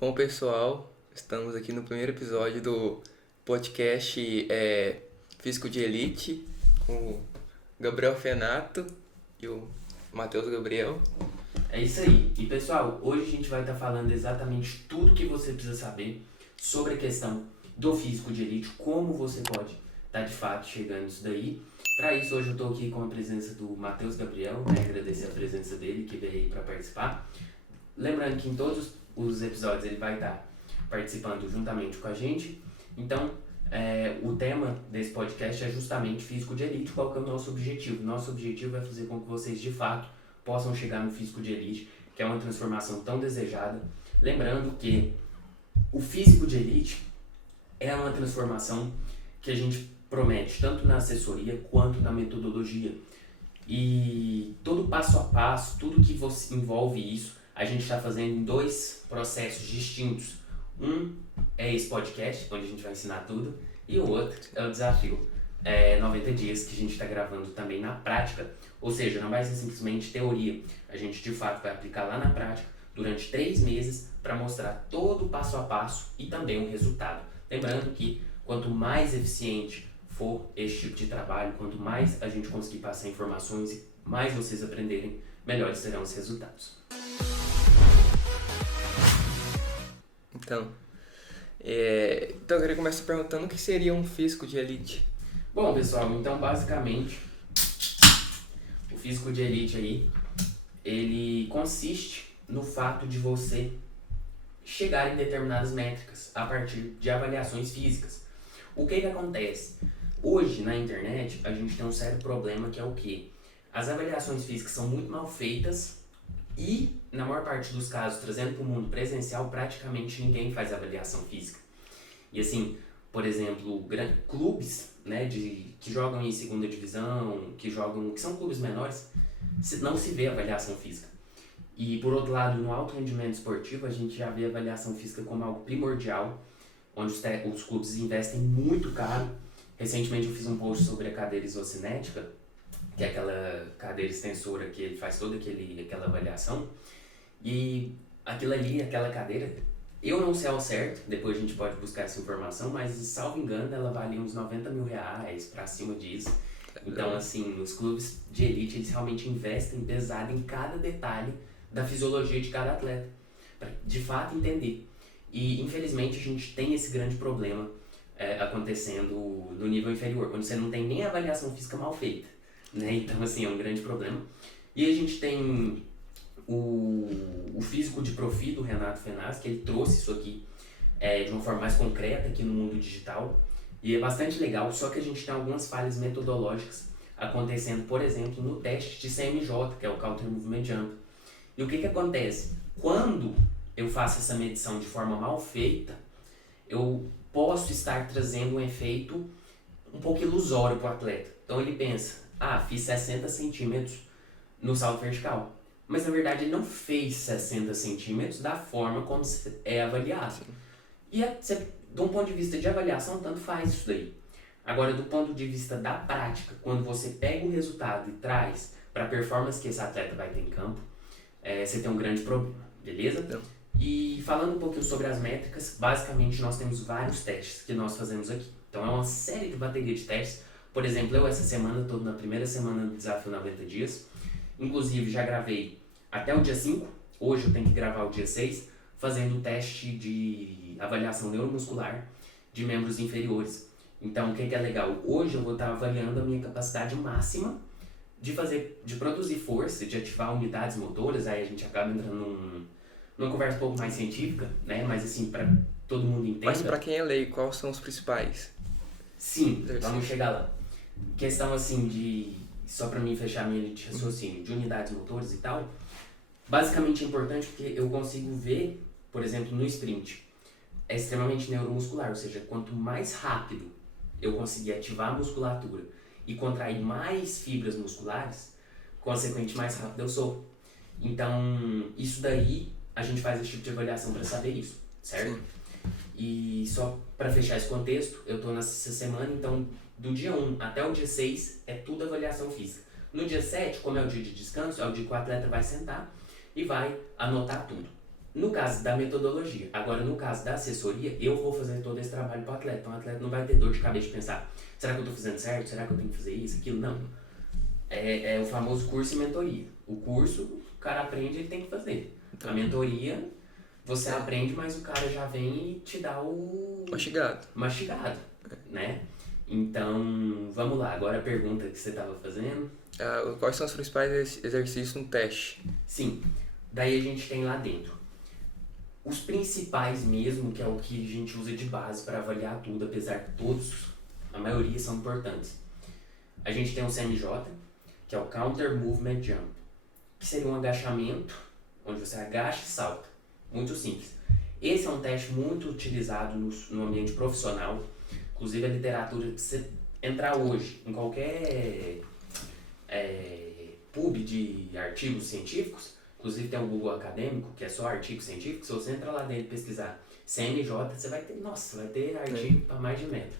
Bom, pessoal, estamos aqui no primeiro episódio do podcast Físico de Elite com o Gabriel Fenato e o Matheus Gabriel. É isso aí. E pessoal, hoje a gente vai estar falando exatamente tudo que você precisa saber sobre a questão do físico de elite, como você pode estar de fato chegando nisso daí. Para isso, hoje eu estou aqui com a presença do Matheus Gabriel, agradecer a presença dele que veio aí para participar. Lembrando que em todos os episódios ele vai estar participando juntamente com a gente. Então, o tema desse podcast é justamente físico de elite. Qual que é o nosso objetivo? Nosso objetivo é fazer com que vocês de fato possam chegar no físico de elite, que é uma transformação tão desejada. Lembrando que o físico de elite é uma transformação que a gente promete tanto na assessoria quanto na metodologia. E todo passo a passo, tudo que envolve isso, a gente está fazendo em dois processos distintos. Um é esse podcast, onde a gente vai ensinar tudo, e o outro é o desafio 90 dias, que a gente está gravando também na prática, ou seja, não vai ser simplesmente teoria, a gente de fato vai aplicar lá na prática durante 3 meses para mostrar todo o passo a passo e também o resultado. Lembrando que quanto mais eficiente for esse tipo de trabalho, quanto mais a gente conseguir passar informações e mais vocês aprenderem, melhores serão os resultados. Então, eu queria começar perguntando o que seria um físico de elite. Bom, pessoal, então basicamente o físico de elite aí, ele consiste no fato de você chegar em determinadas métricas a partir de avaliações físicas. O que acontece? Hoje na internet a gente tem um sério problema que é o quê? As avaliações físicas são muito mal feitas e, na maior parte dos casos, trazendo para o mundo presencial, praticamente ninguém faz avaliação física. E assim, por exemplo, clubes, né, que jogam em segunda divisão, que são clubes menores, não se vê avaliação física. E por outro lado, no alto rendimento esportivo, a gente já vê a avaliação física como algo primordial, onde os clubes investem muito caro. Recentemente eu fiz um post sobre a cadeira isocinética, que é aquela cadeira extensora que ele faz toda aquela avaliação. E aquilo ali, aquela cadeira, eu não sei ao certo, depois a gente pode buscar essa informação, mas salvo engano ela valia uns 90 mil reais pra cima disso. Então assim, os clubes de elite eles realmente investem pesado em cada detalhe da fisiologia de cada atleta, para de fato entender. E infelizmente a gente tem esse grande problema acontecendo no nível inferior, onde você não tem nem avaliação física mal feita, né? Então assim, é um grande problema. E a gente tem o físico de profi do Renato Fenaz, que ele trouxe isso aqui de uma forma mais concreta aqui no mundo digital, e é bastante legal, só que a gente tem algumas falhas metodológicas acontecendo, por exemplo, no teste de CMJ, que é o Counter Movement Jump. E o que acontece? Quando eu faço essa medição de forma mal feita, eu posso estar trazendo um efeito um pouco ilusório para o atleta. Então ele pensa, fiz 60 centímetros no salto vertical. Mas na verdade ele não fez 60 centímetros da forma como é avaliado. Sim. E de um ponto de vista de avaliação, tanto faz isso daí. Agora, do ponto de vista da prática, quando você pega o resultado e traz para a performance que esse atleta vai ter em campo, você tem um grande problema, beleza? Então. E falando um pouquinho sobre as métricas, basicamente nós temos vários testes que nós fazemos aqui. Então é uma série de bateria de testes. Por exemplo, eu essa semana estou na primeira semana do desafio 90 dias. Inclusive já gravei até o dia 5, hoje eu tenho que gravar o dia 6, fazendo o teste de avaliação neuromuscular de membros inferiores. Então o que é legal? Hoje eu vou estar avaliando a minha capacidade máxima de produzir força, de ativar unidades motoras. Aí a gente acaba entrando numa conversa um pouco mais científica, né? Mas assim, para todo mundo entender. Mas para quem é leigo, quais são os principais? Sim, vamos chegar lá. Questão assim só para mim fechar minha linha de raciocínio, de unidades motoras e tal, basicamente é importante porque eu consigo ver, por exemplo, no sprint, é extremamente neuromuscular, ou seja, quanto mais rápido eu conseguir ativar a musculatura e contrair mais fibras musculares, consequentemente mais rápido eu sou. Então, isso daí, a gente faz esse tipo de avaliação para saber isso, certo? Sim. E só para fechar esse contexto, eu tô nessa semana, então do dia 1 até o dia 6 é tudo avaliação física. No dia 7, como é o dia de descanso, é o dia que o atleta vai sentar e vai anotar tudo. No caso da metodologia. Agora, no caso da assessoria, eu vou fazer todo esse trabalho para o atleta. Então, o atleta não vai ter dor de cabeça de pensar, será que eu estou fazendo certo? Será que eu tenho que fazer isso, aquilo? Não. É o famoso curso e mentoria. O curso, o cara aprende, ele tem que fazer. A mentoria, você aprende, mas o cara já vem e te dá o... Mastigado, né? Então, vamos lá. Agora a pergunta que você estava fazendo. Quais são os principais exercícios no teste? Sim. Daí a gente tem lá dentro os principais mesmo, que é o que a gente usa de base para avaliar tudo, apesar que todos, a maioria, são importantes. A gente tem o CMJ, que é o Counter Movement Jump, que seria um agachamento, onde você agacha e salta. Muito simples. Esse é um teste muito utilizado no ambiente profissional. Inclusive a literatura, se você entrar hoje em qualquer pub de artigos científicos, inclusive tem o Google Acadêmico, que é só artigo científico, se você entrar lá dentro e pesquisar CMJ, você vai ter artigo para mais de metro.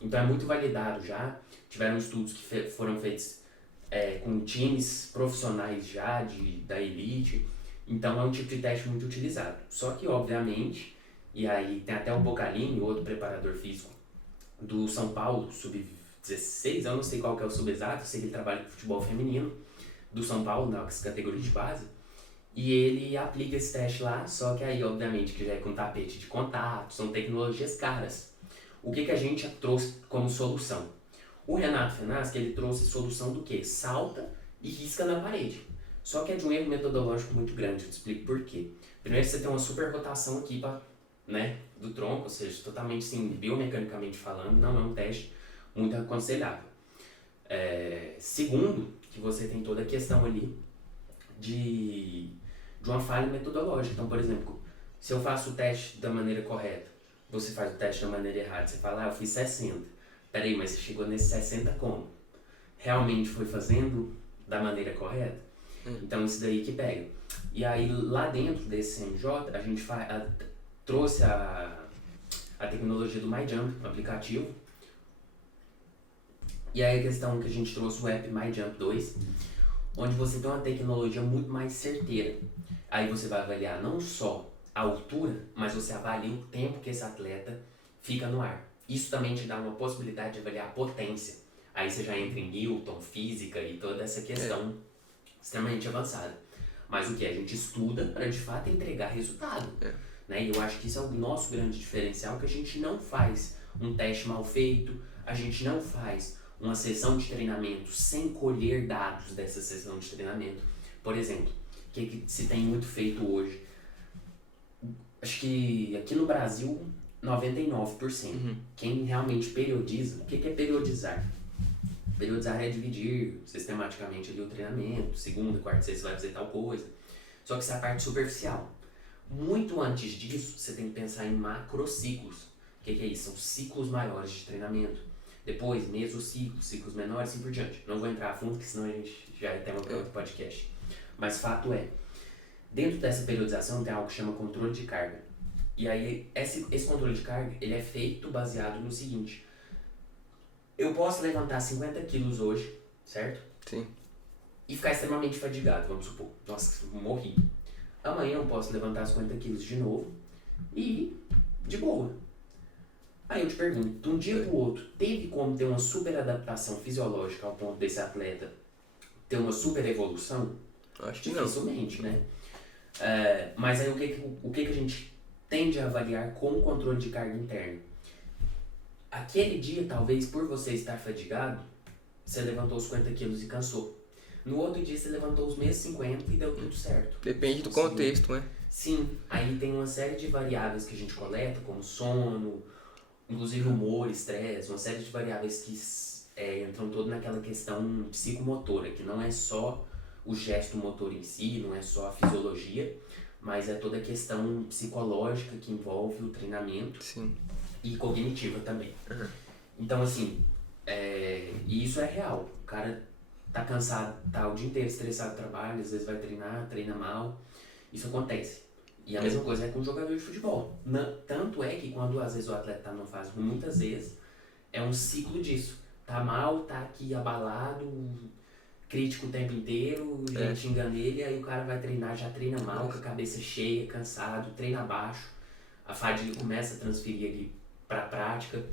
Então é muito validado já. Tiveram estudos que foram feitos com times profissionais já da elite. Então é um tipo de teste muito utilizado. Só que, obviamente, e aí tem até o Bocalini, outro preparador físico do São Paulo, sub-16, eu não sei qual que é o sub-exato, eu sei que ele trabalha com futebol feminino, do São Paulo, nas categorias de base, e ele aplica esse teste lá, só que aí, obviamente, que já é com tapete de contato, são tecnologias caras. O que a gente trouxe como solução? O Renato Fenaschi, ele trouxe solução do quê? Salta e risca na parede. Só que é de um erro metodológico muito grande, eu te explico por quê. Primeiro, você tem uma super rotação aqui do tronco, ou seja, totalmente assim, biomecanicamente falando, não é um teste muito aconselhável. Segundo, que você tem toda a questão ali de uma falha metodológica. Então, por exemplo, se eu faço o teste da maneira correta, você faz o teste da maneira errada, você fala, eu fiz 60. Peraí, mas você chegou nesse 60 como? Realmente foi fazendo da maneira correta? Então, isso daí que pega. E aí, lá dentro desse CMJ, a gente trouxe a tecnologia do MyJump, o aplicativo. E aí a questão que a gente trouxe o app MyJump 2, onde você tem uma tecnologia muito mais certeira. Aí você vai avaliar não só a altura, mas você avalia o tempo que esse atleta fica no ar. Isso também te dá uma possibilidade de avaliar a potência. Aí você já entra em Newton, física e toda essa questão extremamente avançada. Mas o que? A gente estuda para de fato entregar resultado. Né? E eu acho que isso é o nosso grande diferencial, que a gente não faz um teste mal feito, a gente não faz uma sessão de treinamento sem colher dados dessa sessão de treinamento. Por exemplo, o que se tem muito feito hoje? Acho que aqui no Brasil, 99%. Quem realmente periodiza, o que é periodizar? Periodizar é dividir sistematicamente ali o treinamento, segunda, quarta, sexta, você vai fazer tal coisa. Só que isso é a parte superficial. Muito antes disso, você tem que pensar em macrociclos. O que é isso? São ciclos maiores de treinamento. Depois, mesociclos, ciclos menores e assim por diante. Não vou entrar a fundo, porque senão a gente já é tema para outro podcast. Mas fato é, dentro dessa periodização tem algo que chama controle de carga. E aí, esse controle de carga, ele é feito baseado no seguinte. Eu posso levantar 50 quilos hoje, certo? Sim. E ficar extremamente fadigado, vamos supor. Nossa, morri. Amanhã eu posso levantar 50 quilos de novo e de boa. Aí eu te pergunto, de um dia pro outro, teve como ter uma super adaptação fisiológica ao ponto desse atleta ter uma super evolução? Acho que não. Dificilmente, né? Mas aí o que a gente tende a avaliar com o controle de carga interna? Aquele dia, talvez, por você estar fadigado, você levantou os 50 quilos e cansou. No outro dia, você levantou os mesmos 50 e deu tudo certo. Depende do contexto, né? Sim, aí tem uma série de variáveis que a gente coleta, como sono, inclusive humor, estresse, uma série de variáveis que entram todo naquela questão psicomotora, que não é só o gesto motor em si, não é só a fisiologia, mas é toda a questão psicológica que envolve o treinamento. Sim. E cognitiva também. Então, assim, e isso é real. O cara tá cansado, tá o dia inteiro estressado do trabalho, às vezes vai treinar, treina mal. Isso acontece. E a mesma coisa é com o jogador de futebol. Tanto é que quando às vezes o atleta tá numa fase ruim, muitas vezes é um ciclo disso. Tá mal, tá aqui abalado, crítico o tempo inteiro, gente xingando ele, aí o cara vai treinar, já treina mal, com a cabeça cheia, cansado, treina abaixo, a fadiga começa a transferir ali pra prática,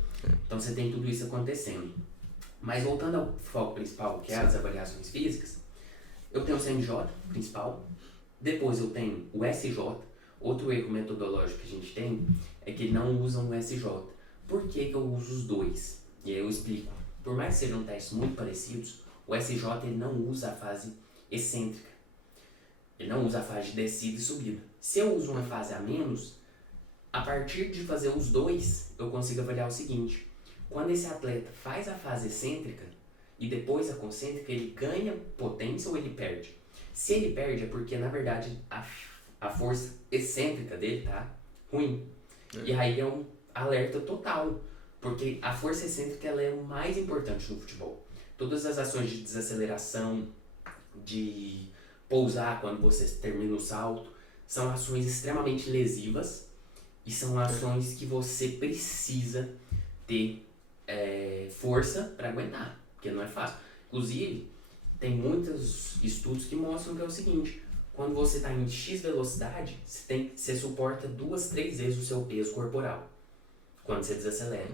então você tem tudo isso acontecendo. Mas voltando ao foco principal, que é as avaliações físicas, eu tenho o CNJ principal, depois eu tenho o SJ. Outro erro metodológico que a gente tem é que não usam o SJ. Por que eu uso os dois? E aí eu explico. Por mais que sejam testes muito parecidos, o SJ ele não usa a fase excêntrica. Ele não usa a fase de descida e subida. Se eu uso uma fase a menos, a partir de fazer os dois, eu consigo avaliar o seguinte. Quando esse atleta faz a fase excêntrica e depois a concêntrica, ele ganha potência ou ele perde? Se ele perde é porque, na verdade, a força excêntrica dele tá ruim. E aí é um alerta total, porque a força excêntrica ela é o mais importante no futebol. Todas as ações de desaceleração, de pousar quando você termina o salto, são ações extremamente lesivas e são ações que você precisa ter força para aguentar, porque não é fácil. Inclusive, tem muitos estudos que mostram que é o seguinte: quando você está em X velocidade, você suporta 2, 3 vezes o seu peso corporal quando você desacelera.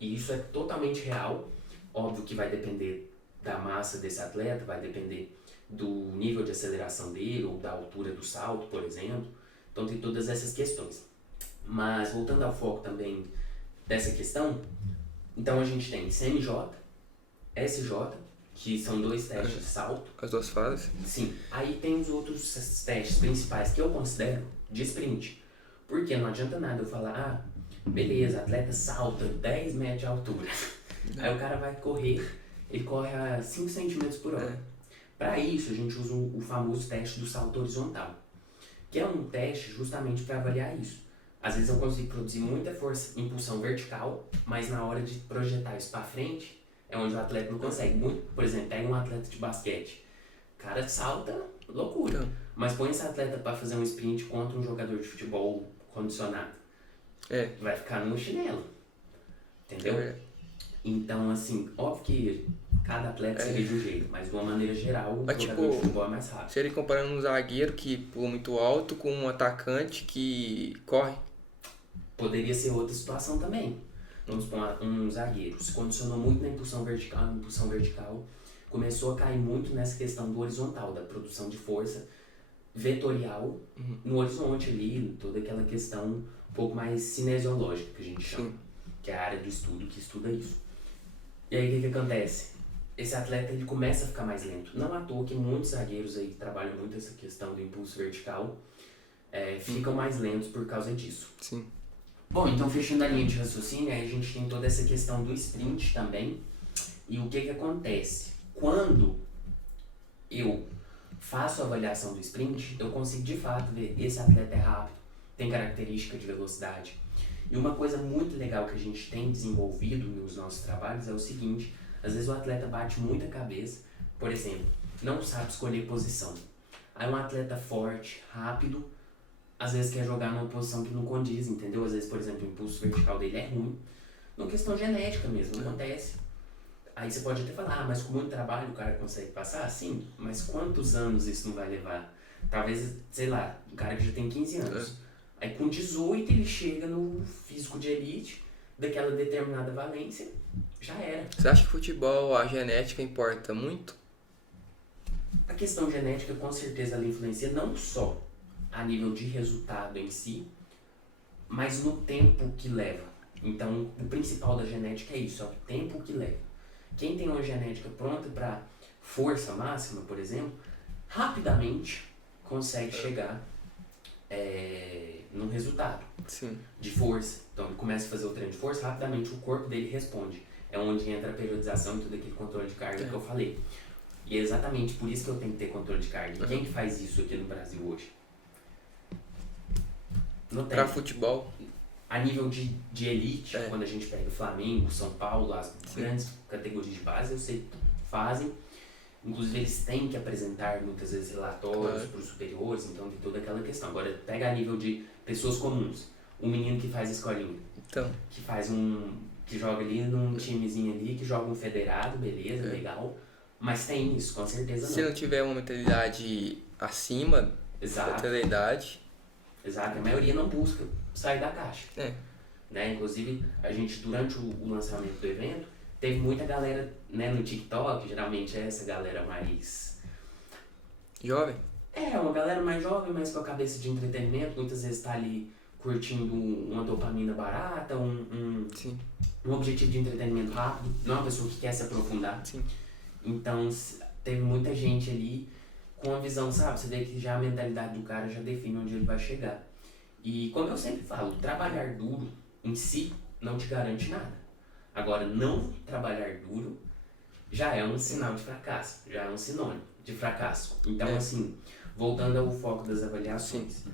E isso é totalmente real. Óbvio que vai depender da massa desse atleta, vai depender do nível de aceleração dele ou da altura do salto, por exemplo. Então tem todas essas questões. Mas voltando ao foco também dessa questão, então a gente tem CNJ, SJ, que são 2 testes de salto. As 2 fases? Sim. Aí tem os outros testes principais que eu considero de sprint. Porque não adianta nada eu falar, beleza, atleta salta 10 metros de altura. Aí o cara vai correr, ele corre a 5 centímetros por hora. Para isso, a gente usa o famoso teste do salto horizontal, que é um teste justamente para avaliar isso. Às vezes eu consigo produzir muita força, impulsão vertical, mas na hora de projetar isso para frente, é onde o atleta não consegue. Muito, por exemplo, pega um atleta de basquete, o cara salta, loucura. Mas põe esse atleta para fazer um sprint contra um jogador de futebol condicionado. Vai ficar no chinelo. Entendeu? Então, assim, óbvio que cada atleta seria de um jeito, mas de uma maneira geral, o jogador de futebol é mais rápido. Seria comparando um zagueiro que pula muito alto com um atacante que corre? Poderia ser outra situação também. Vamos supor, um zagueiro se condicionou muito na impulsão vertical, começou a cair muito nessa questão do horizontal, da produção de força vetorial no horizonte ali, toda aquela questão um pouco mais cinesiológica que a gente chama, que é a área do estudo que estuda isso. E aí o que acontece? Esse atleta ele começa a ficar mais lento. Não à toa que muitos zagueiros aí que trabalham muito essa questão do impulso vertical ficam mais lentos por causa disso. Sim. Bom, então fechando a linha de raciocínio, aí a gente tem toda essa questão do sprint também. E o que acontece? Quando eu faço a avaliação do sprint, eu consigo de fato ver esse atleta é rápido, tem característica de velocidade. E uma coisa muito legal que a gente tem desenvolvido nos nossos trabalhos é o seguinte: às vezes o atleta bate muita cabeça, por exemplo, não sabe escolher posição. Aí um atleta forte, rápido, às vezes quer jogar numa posição que não condiz, entendeu? Às vezes, por exemplo, o impulso vertical dele é ruim. Numa questão genética mesmo, acontece. Aí você pode até falar, mas com muito trabalho o cara consegue passar? Sim, mas quantos anos isso não vai levar? Talvez, sei lá, um cara que já tem 15 anos. Aí com 18 ele chega no físico de elite, daquela determinada valência, já era. Você acha que futebol, a genética importa muito? A questão genética com certeza ela influencia não só a nível de resultado em si, mas no tempo que leva. Então o principal da genética é isso, é o tempo que leva. Quem tem uma genética pronta para força máxima, por exemplo, rapidamente consegue chegar num resultado de força. Então ele começa a fazer o treino de força, rapidamente o corpo dele responde. É onde entra a periodização e todo aquele controle de carga que eu falei. E é exatamente por isso que eu tenho que ter controle de carga. E quem que faz isso aqui no Brasil hoje? Não tem. Pra futebol? A nível de elite, quando a gente pega o Flamengo, São Paulo, as grandes categorias de base, eu sei que fazem. Inclusive eles têm que apresentar muitas vezes relatórios para os superiores, então tem toda aquela questão. Agora pega a nível de pessoas comuns. Um menino que faz escolinha, que joga ali num timezinho ali, que joga um federado, beleza, legal. Mas tem isso, com certeza Se não. não tiver uma mentalidade acima Exato, daquela idade, exato. A maioria não busca sair da caixa. é, Né? Inclusive, a gente, durante o lançamento do evento, teve muita galera, né, no TikTok, geralmente é essa galera mais... jovem, uma galera mais jovem, mas com a cabeça de entretenimento, muitas vezes tá ali curtindo uma dopamina barata, sim, um objetivo de entretenimento rápido, não é uma pessoa que quer se aprofundar. sim. Então, teve muita gente ali com a visão, sabe? Você vê que já a mentalidade do cara já define onde ele vai chegar. E como eu sempre falo, trabalhar duro em si não te garante nada. Agora, não trabalhar duro já é um sinal de fracasso, já é um sinônimo de fracasso. Então, assim, voltando ao foco das avaliações.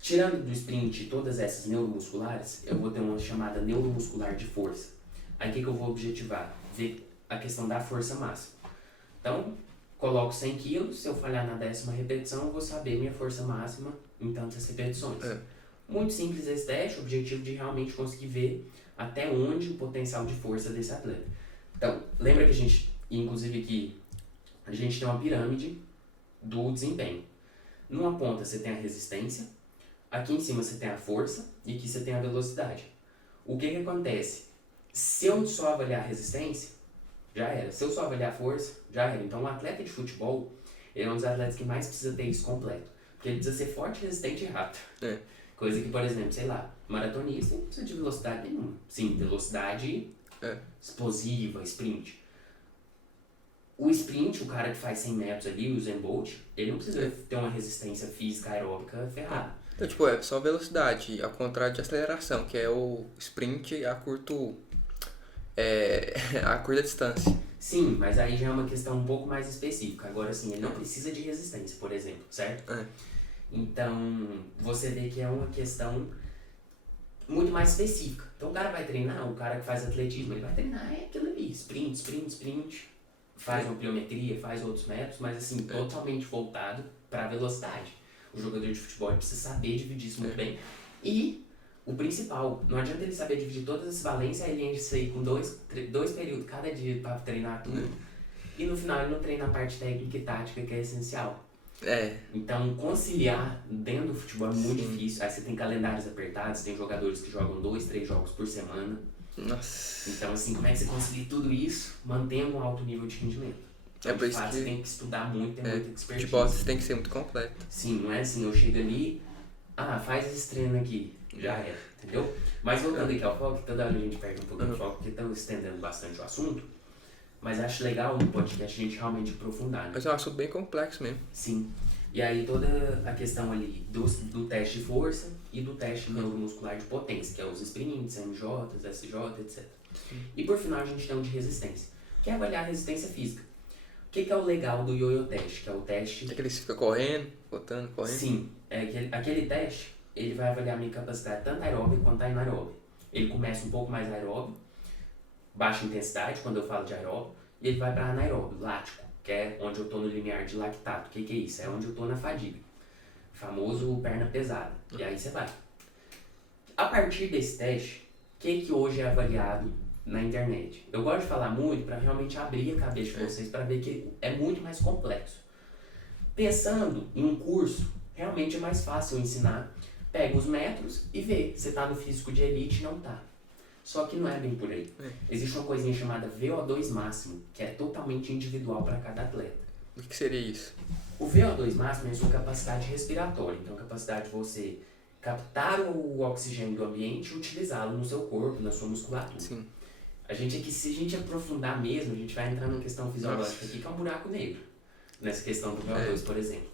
Tirando do sprint todas essas neuromusculares, eu vou ter uma chamada neuromuscular de força. Aí o que eu vou objetivar? Ver a questão da força máxima. Então, coloco 100 kg, se eu falhar na 10ª repetição, eu vou saber minha força máxima em tantas repetições. Muito simples esse teste, o objetivo de realmente conseguir ver até onde o potencial de força desse atleta. Então, lembra que a gente, inclusive aqui, a gente tem uma pirâmide do desempenho. Numa ponta você tem a resistência, aqui em cima você tem a força e aqui você tem a velocidade. O que acontece? Se eu só avaliar a resistência, já era. Se eu só avaliar a força, já era. Então, o atleta de futebol, ele é um dos atletas que mais precisa ter isso completo. Porque ele precisa ser forte, resistente e rápido. Coisa que, por exemplo, sei lá, maratonista não precisa de velocidade nenhuma. Sim, velocidade explosiva, sprint. O sprint, o cara que faz 100 metros ali, o Usain Bolt, ele não precisa ter uma resistência física aeróbica ferrada. Então, tipo, é só velocidade, ao contrário de aceleração, que é o sprint a curta distância. Sim, mas aí já é uma questão um pouco mais específica. Agora, sim, ele não precisa de resistência, por exemplo, certo? Então, você vê que é uma questão muito mais específica. Então, o cara vai treinar, o cara que faz atletismo, ele vai treinar aquilo ali, sprint, faz uma pliometria, faz outros métodos, mas assim, totalmente voltado para a velocidade. O jogador de futebol ele precisa saber dividir isso muito bem. E o principal, não adianta ele saber dividir todas as valências, aí ele enche isso aí com dois períodos cada dia para treinar tudo. E no final ele não treina a parte técnica e tática que é essencial. Então, conciliar dentro do futebol é muito difícil. Aí você tem calendários apertados, tem jogadores que jogam 2, 3 jogos por semana. Nossa. Então, assim, como é que você concilia tudo isso mantendo um alto nível de rendimento? Então, por de isso fato, que você tem que estudar muito, tem muita expertise. Futebol você tem que ser muito completo. Sim, não é assim, eu chego ali, faz esse treino aqui, já é, entendeu? Mas voltando aqui ao foco, toda hora a gente perde um pouco do foco, porque estamos estendendo bastante o assunto. Mas acho legal no podcast a gente realmente aprofundar, né? Mas é um assunto bem complexo mesmo. Sim. E aí toda a questão ali do teste de força e do teste neuromuscular de potência, que é os sprints, MJs, SJ, etc. E por final a gente tem um de resistência, que é avaliar a resistência física. O que é o legal do yo-yo teste? Que é o teste... É que ele fica correndo, botando, correndo. Sim. Aquele teste, ele vai avaliar a minha capacidade tanto aeróbica quanto anaeróbica. Ele começa um pouco mais aeróbio, baixa intensidade, quando eu falo de aeróbio, e ele vai para anaeróbio, lático, que é onde eu estou no limiar de lactato. O que é isso? É onde eu estou na fadiga. Famoso perna pesada. E aí você vai. A partir desse teste, o que hoje é avaliado na internet? Eu gosto de falar muito para realmente abrir a cabeça de vocês para ver que é muito mais complexo. Pensando em um curso, realmente é mais fácil ensinar. Pega os métodos e vê se está no físico de elite não está. Só que não é bem por aí. Existe uma coisinha chamada VO2 máximo, que é totalmente individual para cada atleta. O que seria isso? O VO2 máximo é a sua capacidade respiratória. Então, a capacidade de você captar o oxigênio do ambiente e utilizá-lo no seu corpo, na sua musculatura. Sim. A gente aqui, se a gente aprofundar mesmo, a gente vai entrar numa questão fisiológica aqui, que é um buraco negro. Nessa questão do VO2, por exemplo.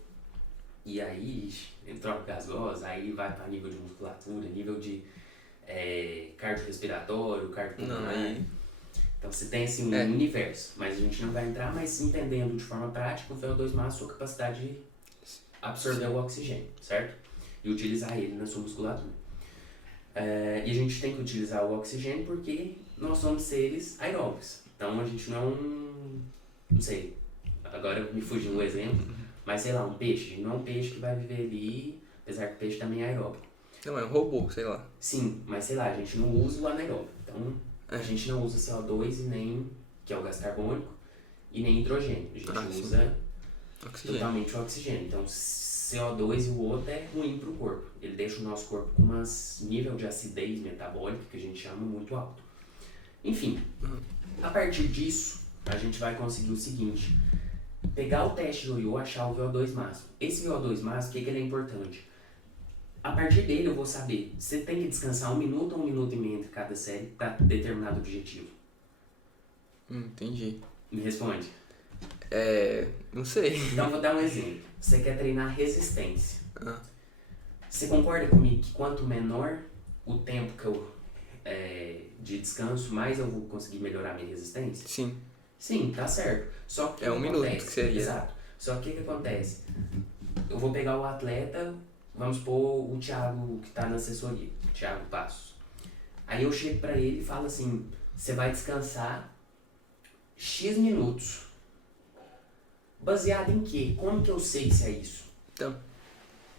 E aí, troca gasosa, aí vai para nível de musculatura, nível de cardiorrespiratório, cardiopulmonar. Então você tem assim um universo, mas a gente não vai entrar, mas entendendo de forma prática o VO2 máximo, a sua capacidade de absorver o oxigênio, certo? E utilizar ele na sua musculatura. E a gente tem que utilizar o oxigênio porque nós somos seres aeróbicos. Então a gente não sei, agora me fugiu um exemplo, mas sei lá, um peixe. Não é um peixe que vai viver ali, apesar que o peixe também é aeróbico. Não, é um robô, sei lá. Sim, mas sei lá, a gente não usa o anaeróbico. Então, a gente não usa CO2 e nem, que é o gás carbônico, e nem hidrogênio. A gente usa totalmente o oxigênio. Então, CO2 e o outro é ruim para o corpo. Ele deixa o nosso corpo com um nível de acidez metabólica, que a gente chama, muito alto. Enfim, a partir disso, a gente vai conseguir o seguinte: pegar o teste do ioiô, achar o VO2 máximo. Esse VO2 máximo, o que ele é importante? A partir dele eu vou saber, você tem que descansar 1 minuto ou 1 minuto e meio entre cada série para determinado objetivo. Entendi. Me responde. Não sei. Então vou dar um exemplo. Você quer treinar resistência. Você concorda comigo que quanto menor o tempo que eu de descanso, mais eu vou conseguir melhorar a minha resistência? Sim. Sim, tá certo. Só que 1 minuto que seria. Exato. Só que o que acontece? Eu vou pegar o atleta, vamos pôr o Thiago que tá na assessoria, o Thiago Passos. Aí eu chego pra ele e falo assim: você vai descansar X minutos. Baseado em quê? Como que eu sei se é isso? Então.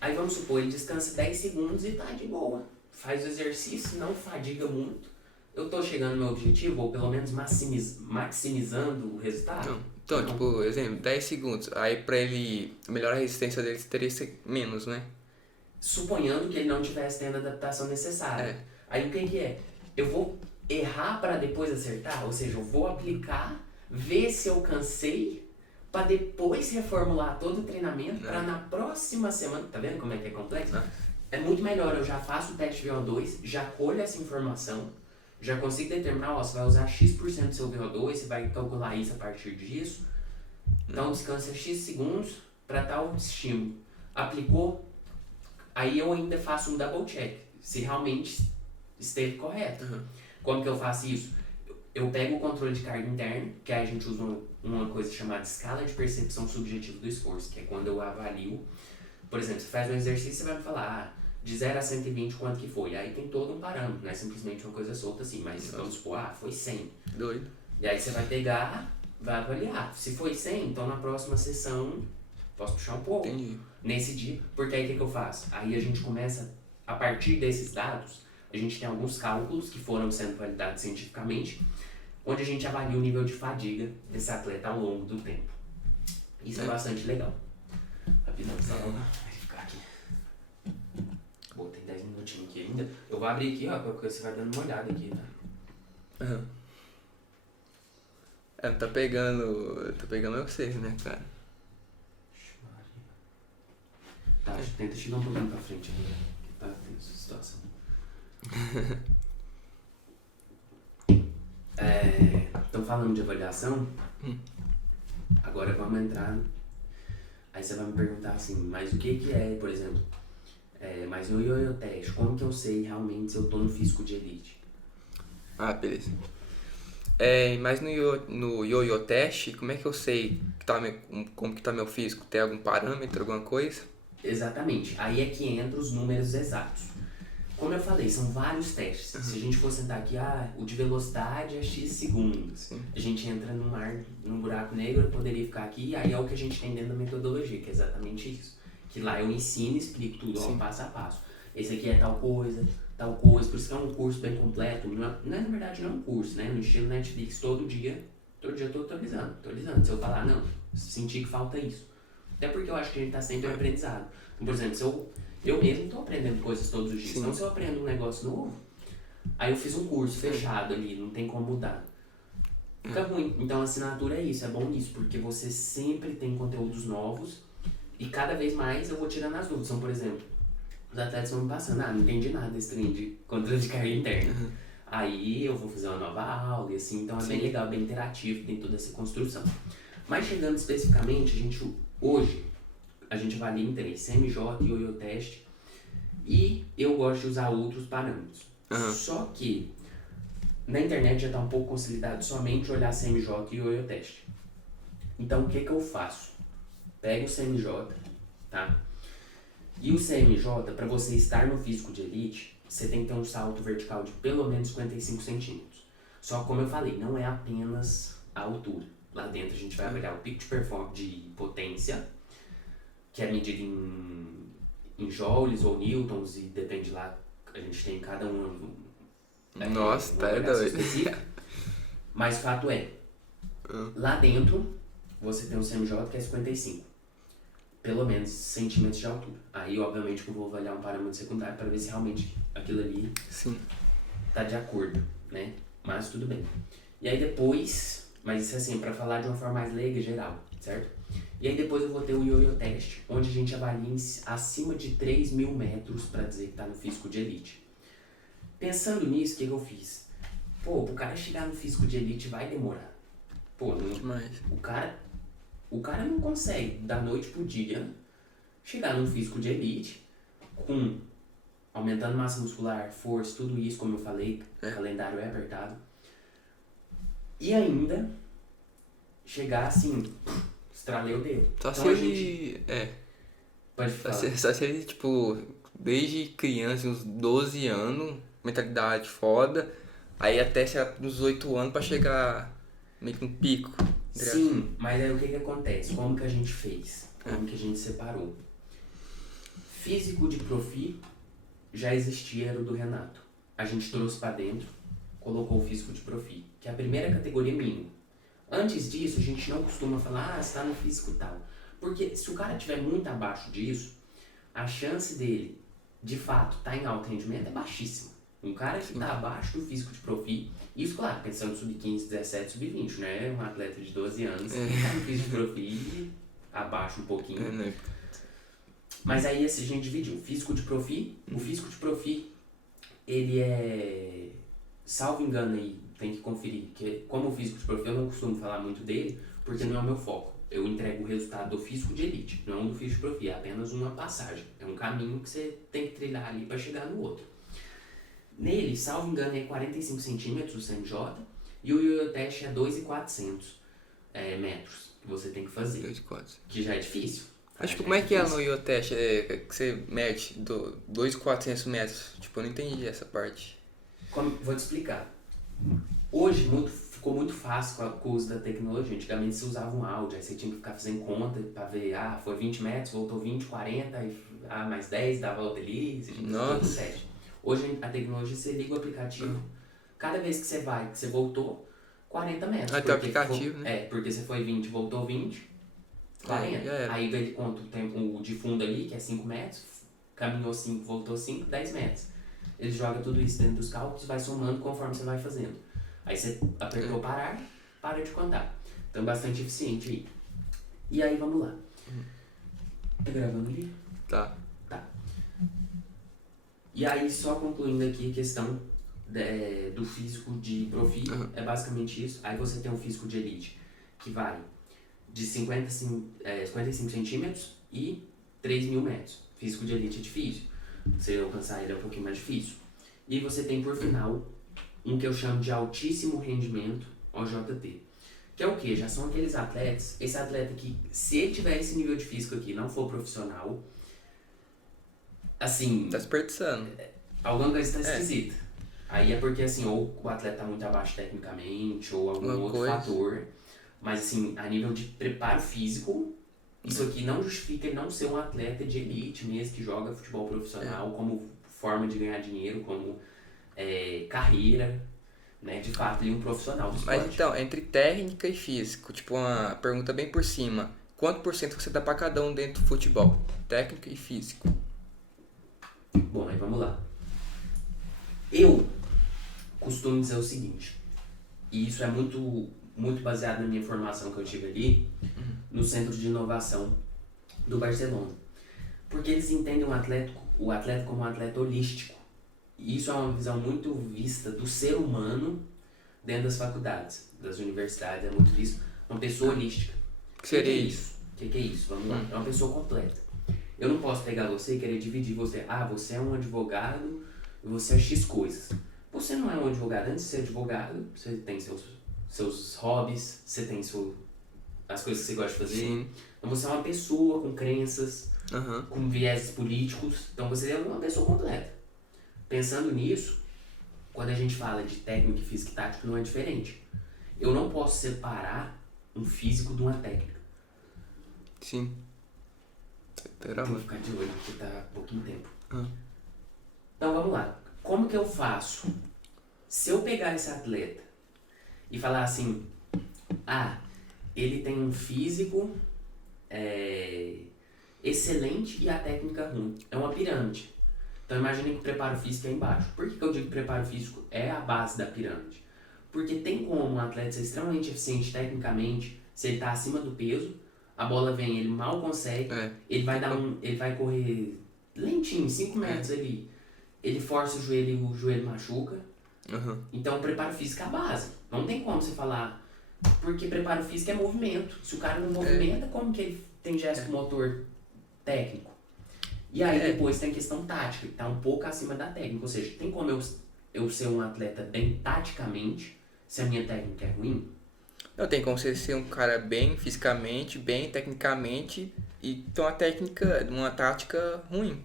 Aí vamos supor, ele descansa 10 segundos e tá de boa. Faz o exercício, não fadiga muito. Eu tô chegando no meu objetivo, ou pelo menos maximizando o resultado? Então, tipo, exemplo, 10 segundos. Aí pra ele melhorar a resistência dele teria que ser menos, né? Suponhando que ele não tivesse tendo a adaptação necessária. Aí o que é? Eu vou errar para depois acertar? Ou seja, eu vou aplicar, ver se eu cansei, para depois reformular todo o treinamento para na próxima semana. Tá vendo como é que é complexo? É muito melhor, eu já faço o teste VO2, já colho essa informação, já consigo determinar, você vai usar X% do seu VO2, você vai calcular isso a partir disso. Então descansa X segundos para tal estímulo. Aplicou, aí eu ainda faço um double check, se realmente esteve correto. Como que eu faço isso? Eu pego o controle de carga interna, que aí a gente usa uma coisa chamada escala de percepção subjetiva do esforço, que é quando eu avalio. Por exemplo, você faz um exercício, você vai me falar, de 0 a 120 quanto que foi. Aí tem todo um parâmetro, não é simplesmente uma coisa solta assim, mas vamos supor, foi 100. Doido. E aí você vai pegar, vai avaliar. Se foi 100, então na próxima sessão posso puxar um pouco. Entendi. Nesse dia, porque aí o que eu faço? Aí a gente começa, a partir desses dados, a gente tem alguns cálculos que foram sendo validados cientificamente, onde a gente avalia o nível de fadiga desse atleta ao longo do tempo. Isso é bastante legal. Rapidão, só vai ficar aqui. Tem 10 minutinhos aqui ainda. Eu vou abrir aqui, ó, porque você vai dando uma olhada aqui, tá? Tá pegando vocês, né, cara? Tá, tenta chegar um pouquinho pra frente aqui, que tá tendo essa situação. Estão falando de avaliação, agora vamos entrar, aí você vai me perguntar assim, mas o que é, por exemplo, mas no ioiô teste, como que eu sei realmente se eu tô no físico de elite? Beleza. Mas no ioiô teste, como é que eu sei como que tá meu físico? Tem algum parâmetro, alguma coisa? Exatamente, aí é que entra os números exatos. Como eu falei, são vários testes. Se a gente for sentar aqui, o de velocidade é X segundos. Sim. A gente entra num buraco negro, eu poderia ficar aqui, aí é o que a gente tem dentro da metodologia, que é exatamente isso. Que lá eu ensino e explico tudo, passo a passo. Esse aqui é tal coisa, por isso que é um curso bem completo. Na verdade não é um curso, né? No estilo Netflix, todo dia eu tô atualizando. Se eu falar, não, senti que falta isso. Até porque eu acho que a gente tá sempre em aprendizado. Então, por exemplo, eu mesmo estou aprendendo coisas todos os dias. Então, se eu aprendo um negócio novo, aí eu fiz um curso fechado ali, não tem como mudar. Fica ruim. Então, a assinatura é isso, é bom nisso, porque você sempre tem conteúdos novos e cada vez mais eu vou tirando as dúvidas. Então, por exemplo, os atletas vão me passando, não entendi nada desse trem de controle de carga interna. Aí eu vou fazer uma nova aula e assim, então é bem legal, bem interativo, tem toda essa construção. Mas chegando especificamente, hoje a gente avalia em 3, CMJ e ioiô teste, e eu gosto de usar outros parâmetros. Só que na internet já está um pouco consolidado somente olhar CMJ e ioiô teste. Então o que eu faço? Pego o CMJ, tá? E o CMJ, para você estar no físico de elite, você tem que ter um salto vertical de pelo menos 55 centímetros. Só que, como eu falei, não é apenas a altura. Lá dentro a gente vai avaliar o pico de performance de potência, que é medido em joules ou newtons, e depende lá, a gente tem cada um. Nossa, tá doido. Mas o fato é, lá dentro você tem um CMJ que é 55. Pelo menos centímetros de altura. Aí, obviamente, que eu vou avaliar um parâmetro secundário para ver se realmente aquilo ali Sim. tá de acordo, né? Mas tudo bem. E aí depois, mas isso é assim, para falar de uma forma mais leiga, geral, certo? E aí depois eu vou ter o ioiô teste, onde a gente avalia acima de 3.000 metros para dizer que tá no físico de elite. Pensando nisso, o que eu fiz? Pô, pro cara chegar no físico de elite vai demorar. Pô, Demais. o cara não consegue, da noite pro dia, chegar num físico de elite com aumentando massa muscular, força, tudo isso, como eu falei, o calendário é apertado. E ainda chegar assim, estralei o dedo. Só Então se a ele. gente pode Só falar. só se ele, tipo, desde criança, uns 12 anos, mentalidade foda, aí até sei lá, uns 8 anos pra chegar meio que no pico. Sim, mas aí o que acontece? Como que a gente fez? Como que a gente separou? Físico de profi já existia, era o do Renato. A gente trouxe pra dentro, colocou o físico de profi, que é a primeira categoria mínima. Antes disso, a gente não costuma falar, você tá no físico tal. Porque se o cara estiver muito abaixo disso, a chance dele, de fato, estar em alto rendimento é baixíssima. Um cara que está abaixo do físico de profi, isso, claro, pensando sub-15, 17, sub-20, né? Um atleta de 12 anos que está no físico de profi, abaixo um pouquinho. Né? Mas aí a gente dividiu o físico de profi. O físico de profi, ele é, salvo engano aí, tem que conferir, que como o físico de profi eu não costumo falar muito dele, porque não é o meu foco. Eu entrego o resultado do físico de elite, não do físico de profi, é apenas uma passagem. É um caminho que você tem que trilhar ali para chegar no outro. Nele, salvo engano, é 45 centímetros o CMJ e o ioiô teste é 2.400 metros que você tem que fazer, 2,4. que já é difícil. Mas tipo, como é que é no ioiô teste? Que você mede 2.400 metros? Tipo, eu não entendi essa parte. Vou te explicar. Hoje ficou muito fácil com o uso da tecnologia. Antigamente você usava um áudio, aí você tinha que ficar fazendo conta para ver, foi 20 metros, voltou 20, 40, mais 10, dá a volta ali, você tinha que fazer todo o teste. Hoje a tecnologia, você liga o aplicativo, cada vez que você voltou, 40 metros. Ah, tem o aplicativo, né? Porque você foi 20, voltou 20, 40. Já era. Aí ele conta o tempo de fundo ali, que é 5 metros, caminhou 5, voltou 5, 10 metros. Ele joga tudo isso dentro dos cálculos e vai somando conforme você vai fazendo. Aí você apertou parar, para de contar. Então bastante eficiente aí. E aí vamos lá. Tá gravando ali? Tá. E aí só concluindo aqui a questão do físico de profi, é basicamente isso. Aí você tem um físico de elite que vai de 55 centímetros e 3.000 metros. Físico de elite é difícil. Você alcançar ele é um pouquinho mais difícil. E você tem por final um que eu chamo de altíssimo rendimento, OJT. Que é o que? Já são aqueles atletas, esse atleta que, se ele tiver esse nível de físico aqui, não for profissional, assim, Tá desperdiçando. alguma coisa está esquisita. Aí é porque, assim, ou o atleta tá muito abaixo tecnicamente, ou algum outro fator. Mas, assim, a nível de preparo físico, isso aqui não justifica ele não ser um atleta de elite mesmo, que joga futebol profissional como forma de ganhar dinheiro, como carreira, né? De fato, ele é um profissional do esporte. Mas então, entre técnica e físico, tipo uma pergunta bem por cima, quanto por cento você dá pra cada um dentro do futebol? Técnica e físico. Bom, aí vamos lá. Eu costumo dizer o seguinte, e isso é muito, muito baseado na minha formação que eu tive ali, no Centro de Inovação do Barcelona. Porque eles entendem o atleta como um atleta holístico. E isso é uma visão muito vista do ser humano dentro das faculdades, das universidades, é muito visto. Uma pessoa holística. O que seria isso? O que é isso? Vamos lá. É uma pessoa completa. Eu não posso pegar você e querer dividir você. Você é um advogado e você é X coisas. Você não é um advogado. Antes de ser advogado, você tem seus hobbies, você tem as coisas que você gosta de fazer. Sim. Então você é uma pessoa com crenças, com viéses políticos. Então você é uma pessoa completa. Pensando nisso, quando a gente fala de técnica, física e tática, não é diferente. Eu não posso separar um físico de uma técnica. Sim. Vou ficar de olho porque tá pouquinho tempo. Então vamos lá. Como que eu faço? Se eu pegar esse atleta e falar assim, ele tem um físico excelente e a técnica ruim. É uma pirâmide. Então imagine que o preparo físico é embaixo. Por que eu digo que o preparo físico é a base da pirâmide? Porque tem como um atleta ser extremamente eficiente tecnicamente, se ele está acima do peso, a bola vem, ele mal consegue, ele vai correr lentinho, 5 metros ali, ele força o joelho machuca. Então o preparo físico é a base. Não tem como você falar, porque preparo físico é movimento. Se o cara não movimenta, como que ele tem gesto motor técnico? E aí depois tem a questão tática, que está um pouco acima da técnica. Ou seja, tem como eu ser um atleta bem taticamente, se a minha técnica é ruim? Não, tem como você ser um cara bem fisicamente, bem tecnicamente e ter uma tática ruim.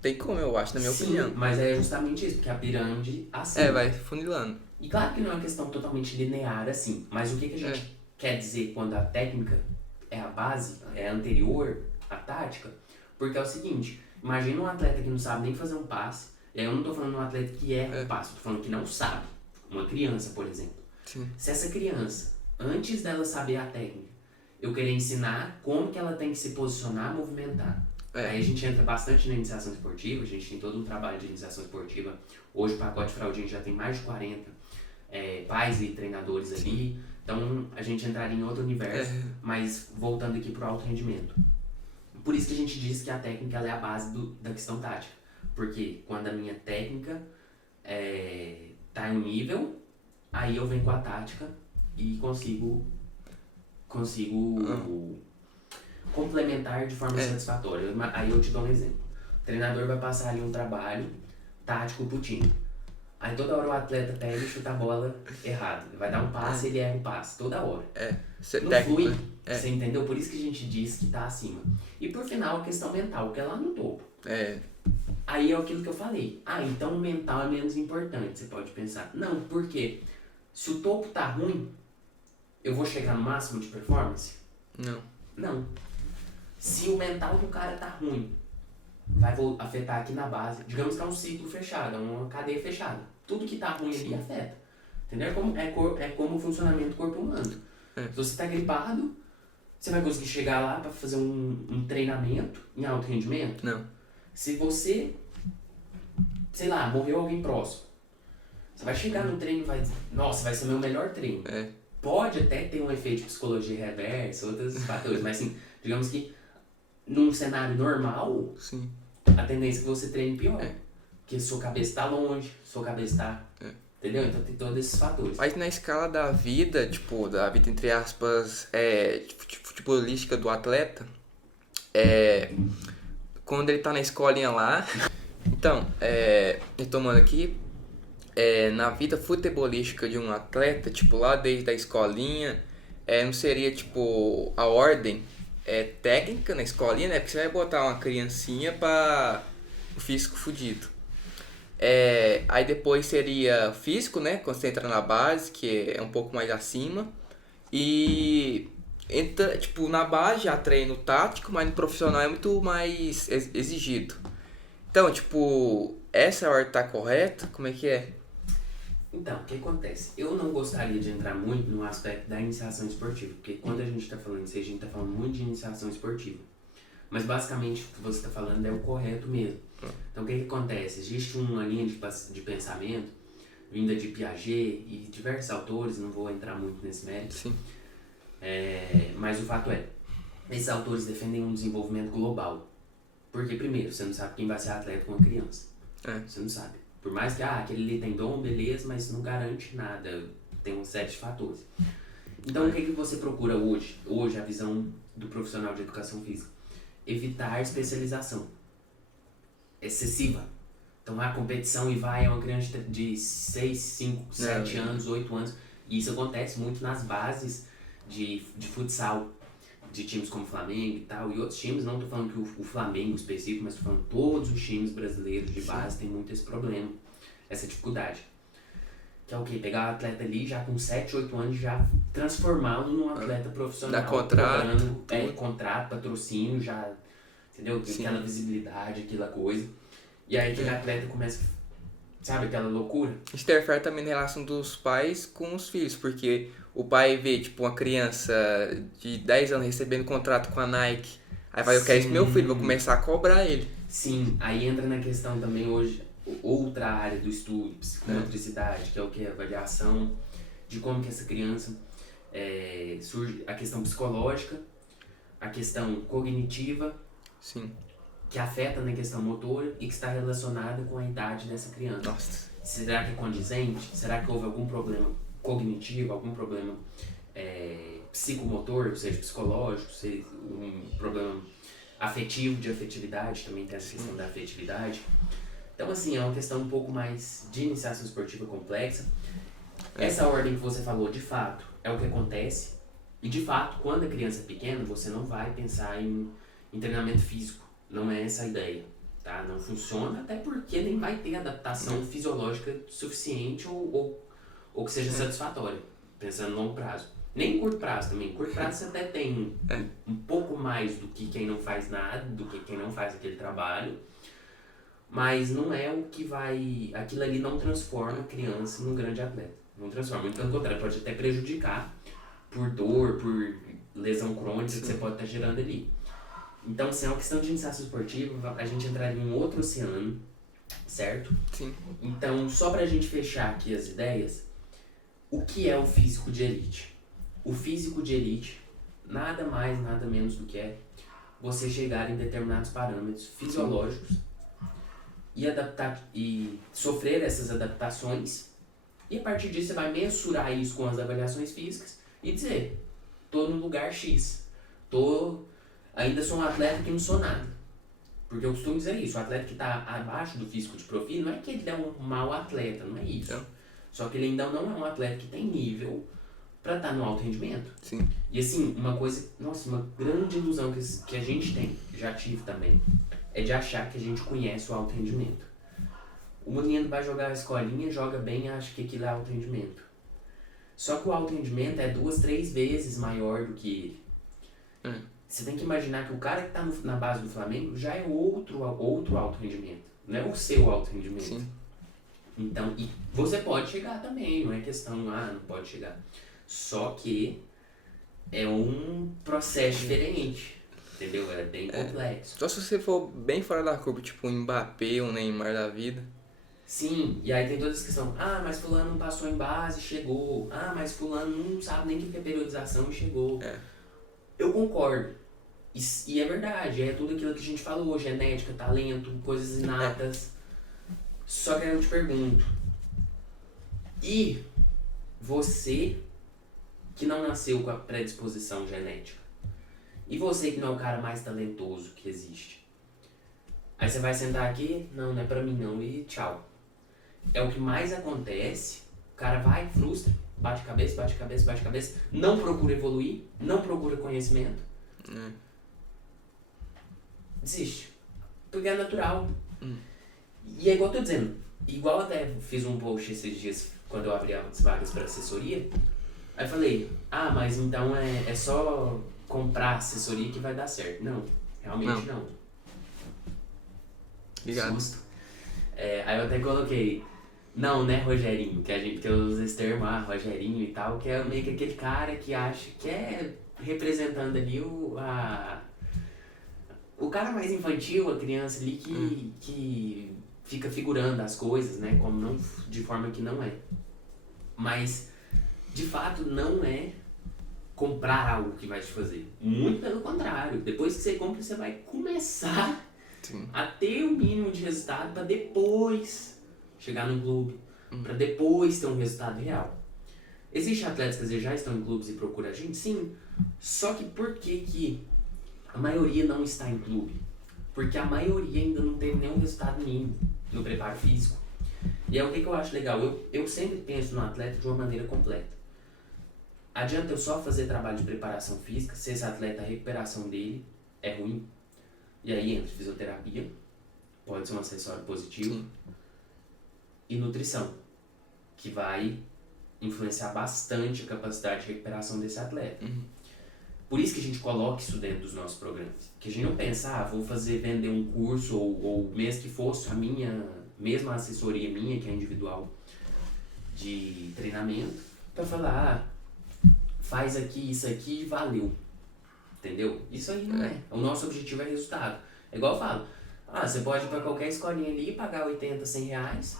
Tem como, eu acho, na minha opinião. Mas é justamente isso, porque a pirâmide assim. Vai funilando. E claro que não é uma questão totalmente linear assim, mas o que a gente quer dizer quando a técnica é a base, é anterior à tática? Porque é o seguinte, imagina um atleta que não sabe nem fazer um passe, e aí eu não tô falando de um atleta que erra um passe, tô falando que não sabe. Uma criança, por exemplo. Sim. Se essa criança, antes dela saber a técnica, eu querer ensinar como que ela tem que se posicionar, movimentar. Aí a gente entra bastante na iniciação esportiva, a gente tem todo um trabalho de iniciação esportiva. Hoje o pacote Fraldinha já tem mais de 40 pais e treinadores ali. Então a gente entraria em outro universo, mas voltando aqui pro alto rendimento. Por isso que a gente diz que a técnica ela é a base da questão tática. Porque quando a minha técnica tá em nível, aí eu venho com a tática e consigo complementar de forma satisfatória. Aí eu te dou um exemplo. O treinador vai passar ali um trabalho tático pro time. Aí toda hora o atleta pega e chuta a bola errado. Ele vai dar um passe e ele erra o passe. Toda hora. Não flui. Você entendeu? Por isso que a gente diz que tá acima. E por final, a questão mental, que é lá no topo. Aí é aquilo que eu falei. Então o mental é menos importante, você pode pensar. Não, por quê? Se o topo tá ruim, eu vou chegar no máximo de performance? Não. Se o mental do cara tá ruim, vai afetar aqui na base. Digamos que é um ciclo fechado, é uma cadeia fechada. Tudo que tá ruim ali afeta. Entendeu? É como o funcionamento do corpo humano. Se você tá gripado, você vai conseguir chegar lá pra fazer um treinamento em alto rendimento? Não. Se você, sei lá, morreu alguém próximo, você vai chegar no treino e vai dizer, nossa, vai ser meu melhor treino. Pode até ter um efeito de psicologia reversa, outros fatores, mas assim, digamos que num cenário normal, a tendência é que você treine pior. Porque sua cabeça tá longe, sua cabeça tá... Entendeu? Então tem todos esses fatores. Mas na escala da vida, tipo, da vida entre aspas, futebolística do atleta, quando ele tá na escolinha lá... Então, retomando aqui, na vida futebolística de um atleta, tipo, lá desde a escolinha, não seria, tipo, a ordem técnica na escolinha, né? Porque você vai botar uma criancinha pra o físico fudido. Aí depois seria físico, né? Quando você entra na base, que é um pouco mais acima. E entra, tipo, na base já treino tático, mas no profissional é muito mais exigido. Então, tipo, essa ordem tá correta? Como é que é? Então, o que acontece? Eu não gostaria de entrar muito no aspecto da iniciação esportiva, porque quando a gente está falando isso, a gente está falando muito de iniciação esportiva. Mas basicamente o que você está falando é o correto mesmo. Então o que acontece? Existe uma linha de pensamento vinda de Piaget e diversos autores, não vou entrar muito nesse mérito. Mas o fato esses autores defendem um desenvolvimento global. Porque primeiro, você não sabe quem vai ser atleta com uma criança. Você não sabe. Por mais que aquele ali tem dom, beleza, mas isso não garante nada. Tem uma série de fatores. Então o que você procura hoje? Hoje a visão do profissional de educação física. Evitar especialização excessiva. Então a competição é uma criança de 6, 5, 7 anos, 8 anos. E isso acontece muito nas bases de futsal. De times como o Flamengo e tal, e outros times, não tô falando que o Flamengo específico, mas tô falando todos os times brasileiros de base têm muito esse problema, essa dificuldade. Que é o quê? Pegar o atleta ali já com 7, 8 anos já transformá-lo num atleta profissional. Dá contrato. Contrato, patrocínio, já, entendeu? Aquela visibilidade, aquela coisa. E aí aquele atleta começa Sabe aquela loucura? Isso interfere também na relação dos pais com os filhos, porque o pai vê, tipo, uma criança de 10 anos recebendo contrato com a Nike, aí vai, eu quero isso pro meu filho, vou começar a cobrar ele. Sim, aí entra na questão também hoje, outra área do estudo, psicomotricidade, que é o que? A avaliação de como que essa criança surge, a questão psicológica, a questão cognitiva, Sim. que afeta na questão motora e que está relacionada com a idade dessa criança. Nossa. Será que é condizente? Será que houve algum problema cognitivo, algum problema psicomotor, ou seja, psicológico, seja um problema afetivo, de afetividade, também tem essa questão da afetividade. Então, assim, é uma questão um pouco mais de iniciação esportiva complexa. Essa ordem que você falou, de fato, é o que acontece. E, de fato, quando a criança é pequena, você não vai pensar em treinamento físico. Não é essa a ideia, tá? Não funciona, até porque nem vai ter adaptação fisiológica suficiente ou que seja satisfatória, pensando no longo prazo. Nem em curto prazo também. Em curto prazo você até tem um pouco mais do que quem não faz nada, do que quem não faz aquele trabalho, mas não é o que vai... Aquilo ali não transforma a criança num grande atleta. Não transforma. Muito pelo contrário, pode até prejudicar por dor, por lesão crônica que você pode estar gerando ali. Então, se é uma questão de iniciação esportiva, a gente entraria em um outro oceano, certo? Sim. Então, só pra gente fechar aqui as ideias, o que é o físico de elite? O físico de elite, nada mais, nada menos do que é você chegar em determinados parâmetros fisiológicos e sofrer essas adaptações, e a partir disso você vai mensurar isso com as avaliações físicas e dizer, tô no lugar X, ainda sou um atleta que não sou nada. Porque eu costumo dizer isso, o atleta que está abaixo do físico de perfil, não é que ele é um mau atleta, não é isso. Não. Só que ele ainda não é um atleta que tem nível para estar no alto rendimento. Sim. E assim, uma grande ilusão que a gente tem, já tive também, é de achar que a gente conhece o alto rendimento. O menino vai jogar a escolinha, joga bem e acha que aquilo é alto rendimento. Só que o alto rendimento é 2, 3 vezes maior do que ele. Você tem que imaginar que o cara que está na base do Flamengo já é outro alto rendimento. Não é o seu alto rendimento. Sim. Então, e você pode chegar também, não é questão, não pode chegar. Só que é um processo diferente, entendeu? É bem complexo. Só se você for bem fora da curva, tipo um Mbappé, um Neymar da vida. Sim, e aí tem toda essa questão, mas fulano não passou em base e chegou. Mas fulano não sabe nem o que é periodização e chegou. Eu concordo. E é verdade, é tudo aquilo que a gente falou, genética, talento, coisas inatas. Só que aí eu te pergunto, e você que não nasceu com a predisposição genética? E você que não é o cara mais talentoso que existe? Aí você vai sentar aqui, não é pra mim não, e tchau. É o que mais acontece, o cara vai, frustra, bate cabeça, não procura evoluir, não procura conhecimento. Desiste. Porque é natural. E é igual eu tô dizendo, igual até fiz um post esses dias, quando eu abri as vagas para assessoria, aí eu falei, mas então é só comprar assessoria que vai dar certo. Não, realmente não. Ligado. Susto. Aí eu até coloquei, não, né, Rogerinho, que eu uso esse termo, Rogerinho e tal, que é meio que aquele cara que acha que é representando ali o cara mais infantil, a criança ali que fica figurando as coisas, né, como não, de forma que não é. Mas, de fato, não é comprar algo que vai te fazer. Muito pelo contrário. Depois que você compra, você vai começar a ter o mínimo de resultado para depois chegar no clube, para depois ter um resultado real. Existem atletas que às vezes já estão em clubes e procuram a gente? Sim. Só que por que a maioria não está em clube? Porque a maioria ainda não teve nenhum resultado mínimo no preparo físico. E é o que eu acho legal. Eu sempre penso no atleta de uma maneira completa. Adianta eu só fazer trabalho de preparação física se esse atleta, a recuperação dele é ruim? E aí entra fisioterapia, pode ser um acessório positivo, e nutrição, que vai influenciar bastante a capacidade de recuperação desse atleta. Por isso que a gente coloca isso dentro dos nossos programas. Que a gente não pensa, vou vender um curso ou mês que fosse, a minha mesmo a assessoria minha, que é individual de treinamento, pra falar, faz aqui, isso aqui, valeu. Entendeu? Isso aí não é. O nosso objetivo é resultado. É igual eu falo, você pode ir pra qualquer escolinha ali e pagar 80, 100 reais.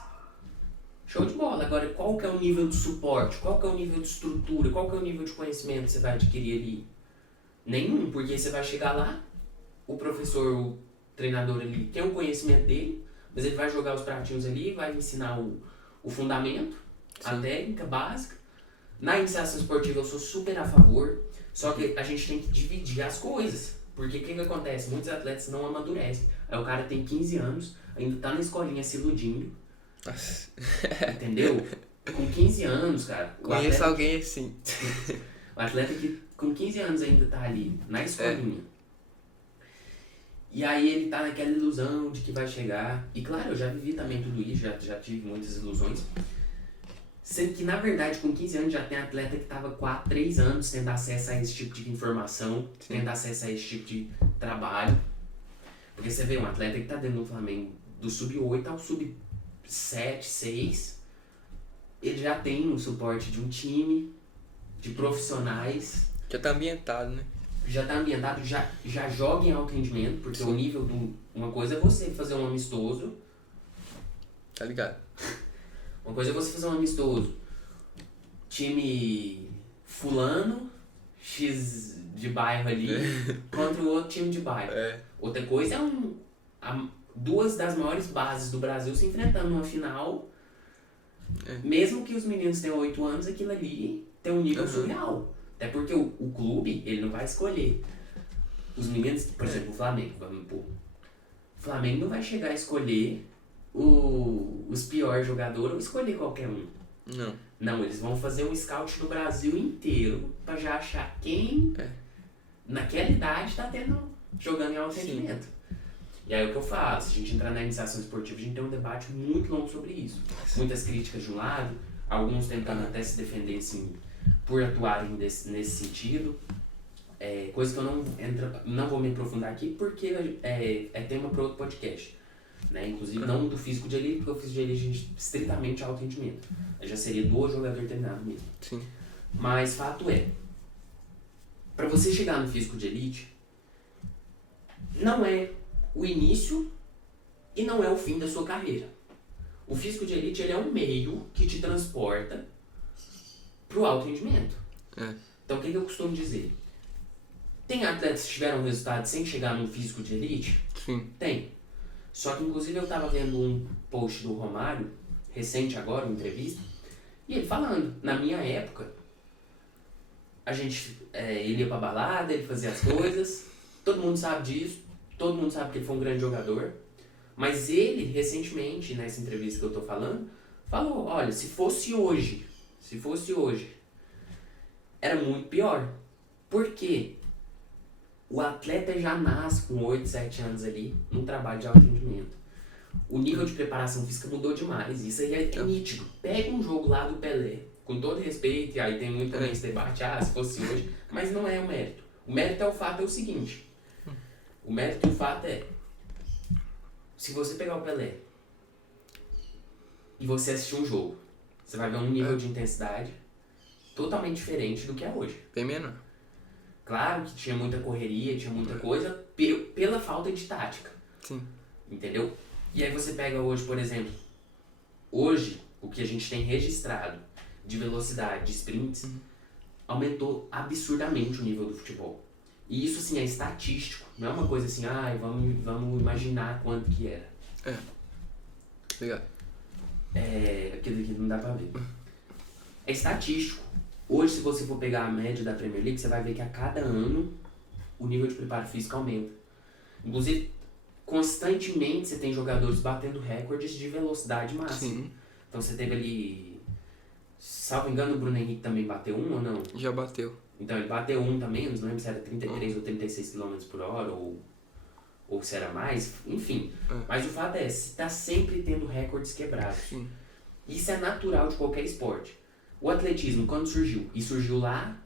Show de bola. Agora, qual que é o nível de suporte? Qual que é o nível de estrutura? Qual que é o nível de conhecimento que você vai adquirir ali? Nenhum, porque você vai chegar lá, o professor, o treinador ali tem o conhecimento dele, mas ele vai jogar os pratinhos ali, vai ensinar o fundamento, a técnica básica. Na iniciação esportiva eu sou super a favor, só que a gente tem que dividir as coisas. Porque o que acontece? Muitos atletas não amadurecem. Aí o cara tem 15 anos, ainda tá na escolinha se iludindo. Nossa. Entendeu? Com 15 anos, cara. Conheço alguém assim. O atleta que com 15 anos ainda tá ali, na escolinha. E aí ele tá naquela ilusão de que vai chegar. E claro, eu já vivi também tudo isso, já tive muitas ilusões. Sendo que, na verdade, com 15 anos já tem atleta que tava 4, 3 anos tendo acesso a esse tipo de informação, tendo acesso a esse tipo de trabalho. Porque você vê um atleta que tá dentro do Flamengo do sub-8 ao sub-7, 6, ele já tem o suporte de um time, de profissionais. Já tá ambientado, né? Já tá ambientado, já joga em alto rendimento, porque o nível do... Uma coisa é você fazer um amistoso. Tá ligado? Uma coisa é você fazer um amistoso. Time fulano, X de bairro ali, contra o outro time de bairro. Outra coisa é duas das maiores bases do Brasil se enfrentando numa final. Mesmo que os meninos tenham 8 anos, aquilo ali tem um nível surreal. Até porque o clube, ele não vai escolher. Os meninos, por exemplo, o Flamengo, vamos impor. O Flamengo não vai chegar a escolher os piores jogadores ou escolher qualquer um. Não, eles vão fazer um scout no Brasil inteiro pra já achar quem naquela idade tá jogando em alto rendimento. E aí o que eu faço? Se a gente entrar na iniciação esportiva, a gente tem um debate muito longo sobre isso. Muitas críticas de um lado, alguns tentando até se defender assim, por atuarem nesse sentido. Coisa que eu não vou me aprofundar aqui porque é tema para outro podcast. Né? Inclusive não do físico de elite, porque o físico de elite a gente estritamente alto rendimento. Já seria do jogador treinado mesmo. Sim. Mas fato é, para você chegar no físico de elite, não é o início e não é o fim da sua carreira. O físico de elite ele é um meio que te transporta pro alto rendimento. Então o que eu costumo dizer? Tem atletas que tiveram resultado sem chegar no físico de elite? Sim. Tem. Só que inclusive eu tava vendo um post do Romário, recente agora, uma entrevista, e ele falando, na minha época, ele ia pra balada, ele fazia as coisas, todo mundo sabe disso, todo mundo sabe que ele foi um grande jogador, mas ele, recentemente, nessa entrevista que eu tô falando, falou, olha, se fosse hoje, era muito pior. Por quê? O atleta já nasce com 8, 7 anos ali, num trabalho de alto rendimento. O nível de preparação física mudou demais, isso aí é nítido. Pega um jogo lá do Pelé, com todo respeito, e aí tem muito também esse debate, se fosse hoje, mas não é o mérito. O mérito é o seguinte, o mérito e o fato é, se você pegar o Pelé e você assistir um jogo, você vai ver um nível de intensidade totalmente diferente do que é hoje. Bem menor. Claro que tinha muita correria, tinha muita coisa, pela falta de tática. Sim. Entendeu? E aí você pega hoje, por exemplo, hoje o que a gente tem registrado de velocidade, de sprints, aumentou absurdamente o nível do futebol. E isso assim é estatístico, não é uma coisa assim, vamos imaginar quanto que era. Legal. Aquilo que não dá pra ver. É estatístico. Hoje, se você for pegar a média da Premier League, você vai ver que a cada ano o nível de preparo físico aumenta. Inclusive, constantemente você tem jogadores batendo recordes de velocidade máxima. Sim. Então você teve ali, salvo engano, o Bruno Henrique também bateu um ou não? Já bateu. Então ele bateu um também, não lembro se era 33 ou 36 km por hora ou se era mais, enfim. Mas o fato é, você está sempre tendo recordes quebrados. Sim. Isso é natural de qualquer esporte. O atletismo, quando surgiu? E surgiu lá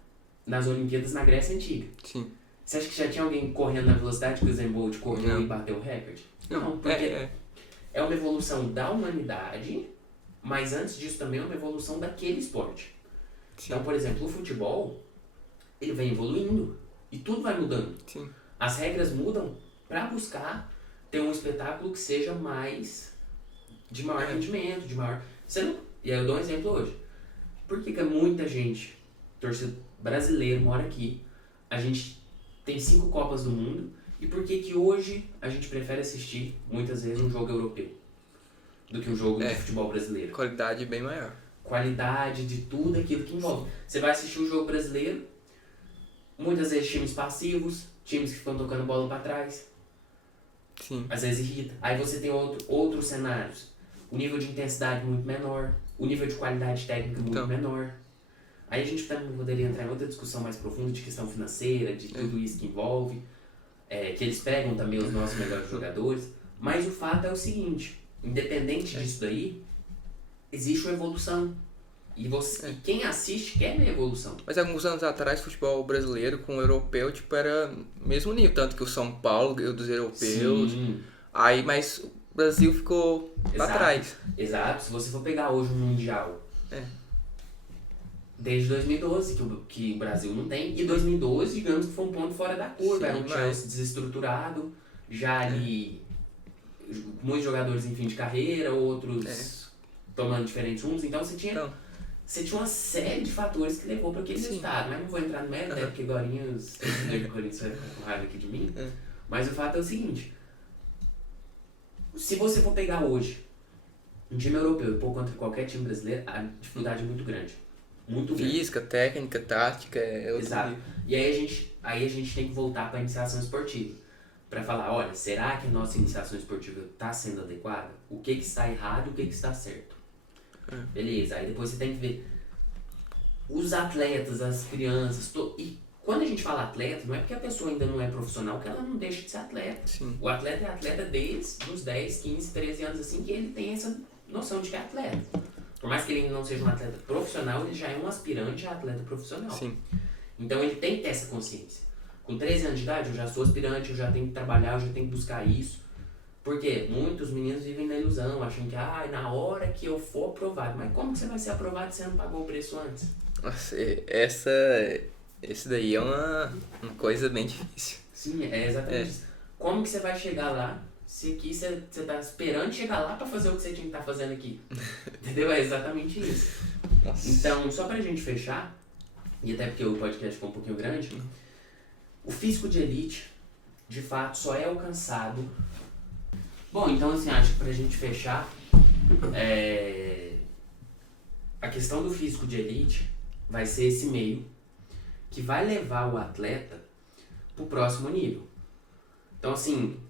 nas Olimpíadas na Grécia Antiga. Sim. Você acha que já tinha alguém correndo na velocidade que o Usain Bolt correu e bateu o recorde? Não, porque é uma evolução da humanidade, mas antes disso também é uma evolução daquele esporte. Sim. Então, por exemplo, o futebol, ele vem evoluindo e tudo vai mudando. Sim. As regras mudam para buscar ter um espetáculo que seja de maior rendimento, de maior... E aí eu dou um exemplo hoje. Por que muita gente, torcedor brasileiro, mora aqui, a gente tem 5 Copas do Mundo, e por que hoje a gente prefere assistir, muitas vezes, um jogo europeu do que um jogo de futebol brasileiro? Qualidade bem maior. Qualidade de tudo aquilo que envolve. Você vai assistir um jogo brasileiro, muitas vezes times passivos, times que ficam tocando bola para trás. Sim. Às vezes irrita. Aí você tem outros cenários. O nível de intensidade muito menor, o nível de qualidade técnica muito menor. Aí a gente também poderia entrar em outra discussão mais profunda de questão financeira, de tudo isso que envolve, que eles pegam também os nossos melhores jogadores. Mas o fato é o seguinte, independente disso daí, existe uma evolução. E quem assiste quer ver evolução. Mas alguns anos atrás, o futebol brasileiro com o europeu, tipo, era mesmo nível. Tanto que o São Paulo ganhou dos europeus. Sim. Aí, mas o Brasil ficou pra trás. Exato. Se você for pegar hoje um Mundial, desde 2012 que o Brasil não tem. E 2012, digamos que foi um ponto fora da curva. Era um Chelsea desestruturado, já ali muitos jogadores em fim de carreira, outros tomando diferentes rumos. Então você tinha uma série de fatores que levou para aquele resultado. Mas não vou entrar no mérito, até porque agora os torcedores do Corinthians vão ficar com raiva aqui de mim. Mas o fato é o seguinte. Se você for pegar hoje um time europeu e pôr contra qualquer time brasileiro, a dificuldade é muito grande. Muito grande. Física, técnica, tática, é outro Exato. nível. E aí a gente tem que voltar para a iniciação esportiva. Para falar, olha, será que a nossa iniciação esportiva está sendo adequada? O que está errado e o que está certo? Beleza, aí depois você tem que ver os atletas, as crianças, e quando a gente fala atleta, não é porque a pessoa ainda não é profissional que ela não deixa de ser atleta. Sim. O atleta é atleta desde os 10, 15, 13 anos assim que ele tem essa noção de que é atleta. Por mais que ele não seja um atleta profissional, ele já é um aspirante a atleta profissional. Sim. Então ele tem que ter essa consciência. Com 13 anos de idade, eu já sou aspirante, eu já tenho que trabalhar, eu já tenho que buscar isso. Porque muitos meninos vivem na ilusão, acham que na hora que eu for aprovado. Mas como que você vai ser aprovado se você não pagou o preço antes? Nossa, esse daí é uma coisa bem difícil. Sim, é exatamente isso. Como que você vai chegar lá se aqui você tá esperando chegar lá pra fazer o que você tinha que estar fazendo aqui? Entendeu? É exatamente isso. Nossa. Então, só pra gente fechar, e até porque o podcast ficou um pouquinho grande, o físico de elite, de fato, só é alcançado... Bom, então assim, acho que pra gente fechar, a questão do físico de elite vai ser esse meio que vai levar o atleta pro próximo nível. Então assim,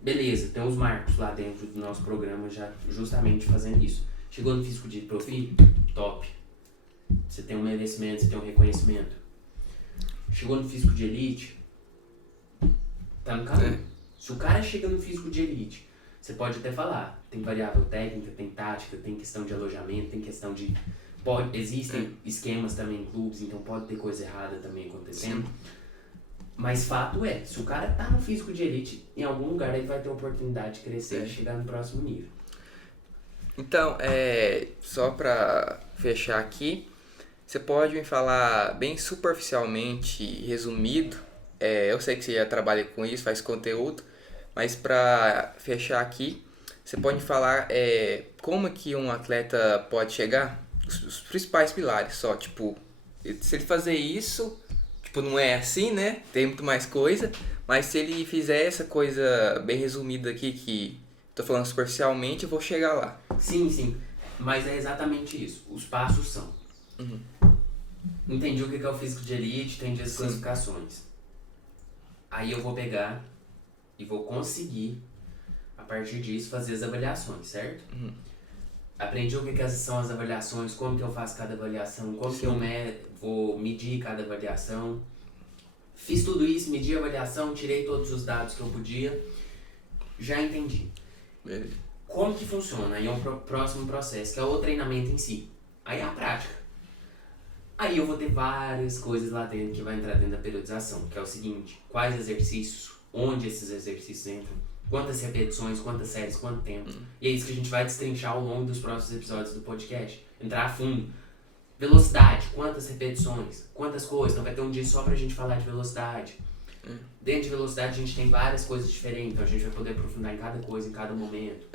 beleza, tem os marcos lá dentro do nosso programa já justamente fazendo isso. Chegou no físico de profi? Top. Você tem um merecimento, você tem um reconhecimento. Chegou no físico de elite? Tá no caminho. Se o cara chega no físico de elite, você pode até falar, tem variável técnica, tem tática, tem questão de alojamento, tem questão de... Existem esquemas também em clubes, então pode ter coisa errada também acontecendo. Sim. Mas fato é, se o cara tá no físico de elite, em algum lugar ele vai ter a oportunidade de crescer e chegar no próximo nível. Então, só pra fechar aqui, você pode me falar bem superficialmente e resumido, eu sei que você já trabalha com isso, faz conteúdo, mas para fechar aqui, você pode falar como que um atleta pode chegar? Os principais pilares só, tipo, se ele fazer isso, tipo, não é assim, né? Tem muito mais coisa, mas se ele fizer essa coisa bem resumida aqui, que tô falando superficialmente, eu vou chegar lá. Sim, mas é exatamente isso. Os passos são. Entendi o que é o físico de elite, entendi as classificações. Aí eu vou pegar e vou conseguir, a partir disso, fazer as avaliações, certo? Aprendi o que são as avaliações, como que eu faço cada avaliação, como que eu vou medir cada avaliação. Fiz tudo isso, medi a avaliação, tirei todos os dados que eu podia, já entendi. Beleza. Como que funciona? Aí é um próximo processo, que é o treinamento em si. Aí é a prática. Aí eu vou ter várias coisas lá dentro que vai entrar dentro da periodização, que é o seguinte, quais exercícios, onde esses exercícios entram, Quantas repetições, quantas séries, quanto tempo. E é isso que a gente vai destrinchar ao longo dos próximos episódios do podcast. Entrar a fundo. Velocidade, quantas repetições, quantas coisas. Então vai ter um dia só pra gente falar de velocidade. Dentro de velocidade a gente tem várias coisas diferentes, então a gente vai poder aprofundar em cada coisa, em cada momento.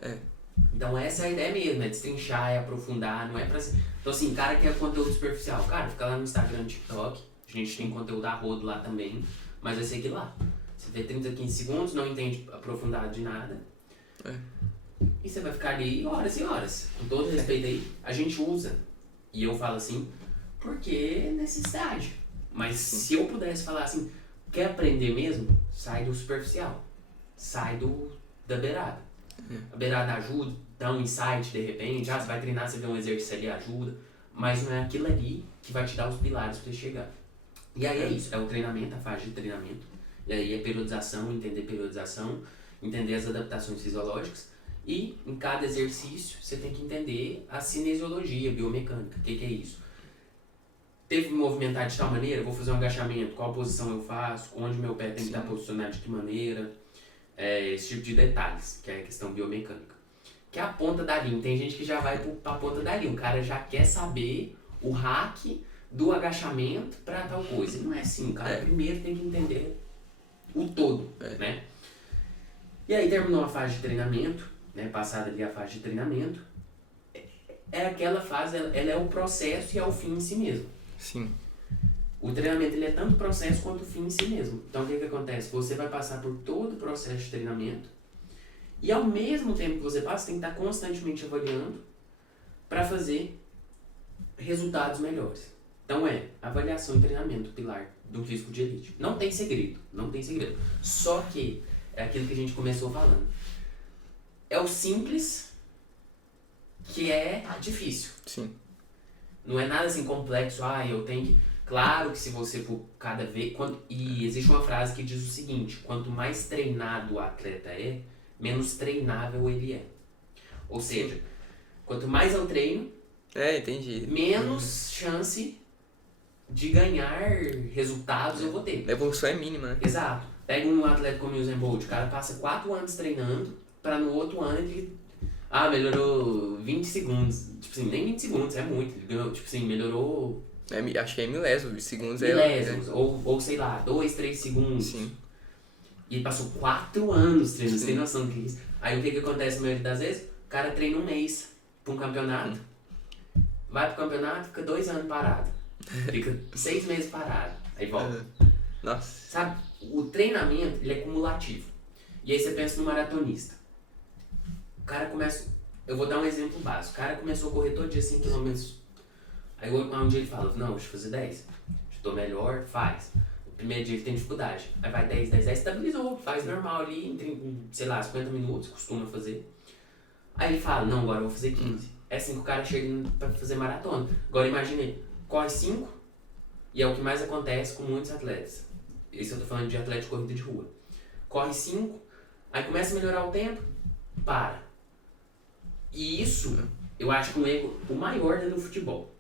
Então essa é a ideia mesmo, é destrinchar, é aprofundar, não é pra... Então assim, cara que quer conteúdo superficial, cara, fica lá no Instagram, no TikTok, a gente tem conteúdo a rodo lá também, mas vai ser aquilo lá. Você vê 30, 15 segundos, não entende aprofundado de nada, e você vai ficar ali horas e horas. Com todo respeito aí, a gente usa, e eu falo assim, porque é necessidade. Mas se eu pudesse falar assim, quer aprender mesmo? Sai do superficial. Sai da beirada. A beirada ajuda, dá um insight de repente. Você vai treinar, você vê um exercício ali, ajuda. Mas não é aquilo ali que vai te dar os pilares pra você chegar. E aí é isso, é o treinamento, a fase de treinamento. E aí é periodização, entender as adaptações fisiológicas. E em cada exercício você tem que entender a cinesiologia, biomecânica. O que é isso? Teve que me movimentar de tal maneira, vou fazer um agachamento, qual posição eu faço, onde meu pé tem que estar posicionado de que maneira, esse tipo de detalhes, que é a questão biomecânica. Que é a ponta da linha, tem gente que já vai pra ponta da linha, o cara já quer saber o hack do agachamento pra tal coisa. Não é assim, o cara primeiro tem que entender o todo, né? E aí terminou a fase de treinamento, né, passada ali a fase de treinamento, é aquela fase, ela é o processo e é o fim em si mesmo. Sim. O treinamento ele é tanto processo quanto o fim em si mesmo. Então o que acontece? Você vai passar por todo o processo de treinamento e ao mesmo tempo que você passa, você tem que estar constantemente avaliando para fazer resultados melhores. Então avaliação e treinamento, o pilar do físico de elite. Não tem segredo, não tem segredo. Só que é aquilo que a gente começou falando. É o simples que é difícil. Sim. Não é nada assim complexo, eu tenho que... Claro que se você for cada vez... E existe uma frase que diz o seguinte, quanto mais treinado o atleta é, menos treinável ele é. Ou seja, quanto mais eu treino, entendi. menos chance de ganhar resultados eu vou ter. A evolução é mínima, né? Exato. Pega um atleta como o Usain Bolt, o cara passa 4 anos treinando, para no outro ano ele... melhorou 20 segundos. Tipo assim, nem 20 segundos, é muito. Ele ganhou, tipo assim, melhorou... acho que é milésimos, segundos milésimos, ou sei lá, 2, 3 segundos. Sim. E ele passou 4 anos treinando, você tem noção do que é isso? Aí o que acontece na maioria das vezes? O cara treina um mês pra um campeonato, vai pro campeonato, fica 2 anos parado. Fica 6 meses parado, aí volta. Nossa. Sabe, o treinamento, ele é cumulativo. E aí você pensa no maratonista. O cara começa... Eu vou dar um exemplo básico. O cara começou a correr todo dia 5 km. Aí um dia ele fala, não, deixa eu fazer 10. Já tô melhor, faz. O primeiro dia ele tem dificuldade. Aí vai 10, estabilizou, faz normal ali, em, sei lá, 50 minutos, costuma fazer. Aí ele fala, não, agora eu vou fazer 15. É assim que o cara chega pra fazer maratona. Agora imagina aí, corre 5, e é o que mais acontece com muitos atletas. Isso eu tô falando de atleta de corrida de rua. Corre 5, aí começa a melhorar o tempo, para. E isso, eu acho que um erro, o maior dentro do futebol,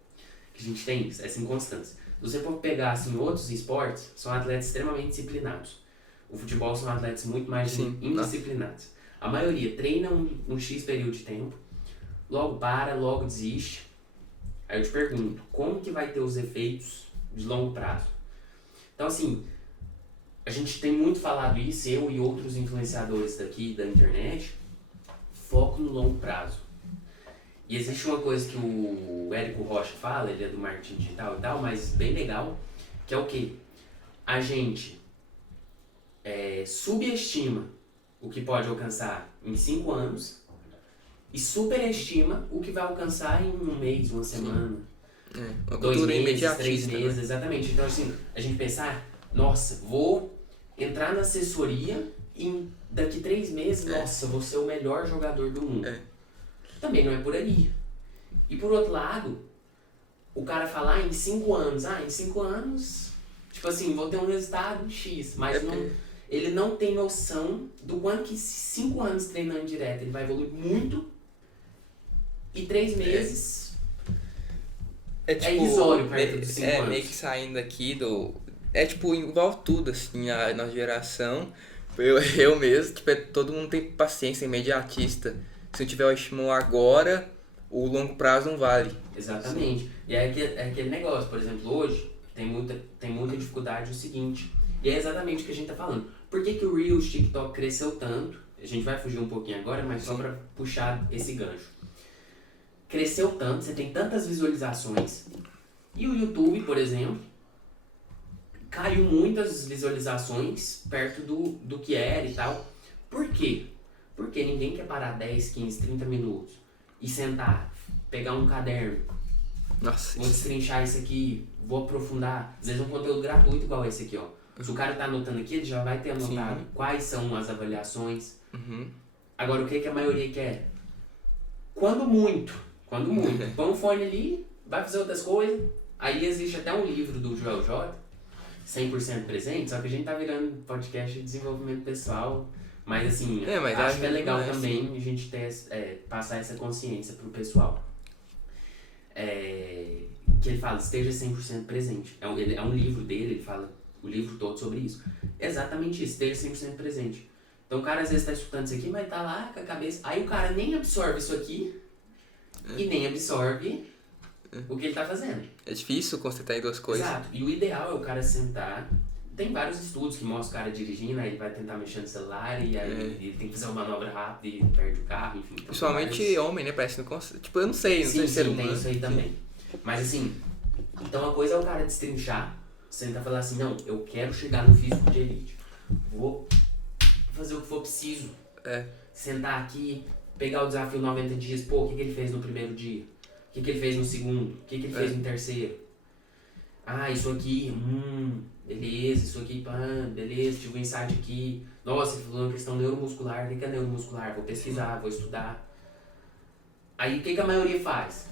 que a gente tem isso, essa inconstância. Se você for pegar assim, outros esportes, são atletas extremamente disciplinados. O futebol são atletas muito mais indisciplinados. A maioria treina um X período de tempo, logo para, logo desiste. Aí eu te pergunto, como que vai ter os efeitos de longo prazo? Então assim, a gente tem muito falado isso, eu e outros influenciadores daqui da internet, foco no longo prazo. E existe uma coisa que o Érico Rocha fala, ele é do marketing digital e tal, mas bem legal, que é o quê? A gente subestima o que pode alcançar em 5 anos e superestima o que vai alcançar em um mês, uma semana, 2 meses, 3 meses, exatamente. Então assim, a gente pensar, nossa, vou entrar na assessoria e daqui 3 meses, nossa, vou ser o melhor jogador do mundo. Também não é por aí. E por outro lado, o cara falar em 5 anos, em 5 anos, tipo assim, vou ter um resultado X, mas ele não tem noção do quanto que 5 anos treinando direto, ele vai evoluir muito e 3 meses tipo, irrisório perto dos 5 anos. Meio que saindo aqui do... tipo, envolve tudo, assim, a nossa geração. Eu mesmo, tipo, todo mundo tem paciência imediatista. Se eu tiver o estímulo agora, o longo prazo não vale. Exatamente. E é aquele negócio, por exemplo, hoje tem muita dificuldade o seguinte, e é exatamente o que a gente tá falando. Por que o Reels, TikTok cresceu tanto? A gente vai fugir um pouquinho agora, mas só pra puxar esse gancho. Cresceu tanto, você tem tantas visualizações, e o YouTube, por exemplo, caiu muitas visualizações perto do que era e tal. Por quê? Porque ninguém quer parar 10, 15, 30 minutos e sentar, pegar um caderno, Nossa, vou destrinchar isso aqui, vou aprofundar. Às vezes um conteúdo gratuito igual esse aqui, ó. Se o cara tá anotando aqui, ele já vai ter anotado quais são as avaliações. Agora, o que a maioria quer? Quando muito, põe um fone ali, vai fazer outras coisas. Aí existe até um livro do Joel J, 100% presente, só que a gente tá virando podcast de desenvolvimento pessoal. Mas assim, mas acho que é legal assim. também a gente ter, passar essa consciência pro pessoal. Que ele fala, esteja 100% presente. É um livro dele, ele fala o livro todo sobre isso. Exatamente isso, esteja 100% presente. Então o cara às vezes tá escutando isso aqui, mas tá lá com a cabeça... Aí o cara nem absorve isso aqui e nem absorve o que ele tá fazendo. É difícil concentrar em duas coisas. Exato. E o ideal é o cara sentar... Tem vários estudos que mostram o cara dirigindo, aí ele vai tentar mexer no celular e aí ele tem que fazer uma manobra rápida e perde o carro, enfim. Principalmente homem, né? Parece que não consegue. Tipo, eu não sei, Sim, ser tem humano. isso aí também. Mas assim, então a coisa é o cara destrinchar, sentar e falar assim, não, eu quero chegar no físico de elite. Vou fazer o que for preciso. Sentar aqui, pegar o desafio 90 dias, pô, o que ele fez no primeiro dia? O que ele fez no segundo? O que ele fez no terceiro? Ah, isso aqui, beleza, isso aqui, beleza, tive um insight aqui. Nossa, ele falou uma questão neuromuscular, o que é neuromuscular? Vou pesquisar, vou estudar. Aí o que a maioria faz?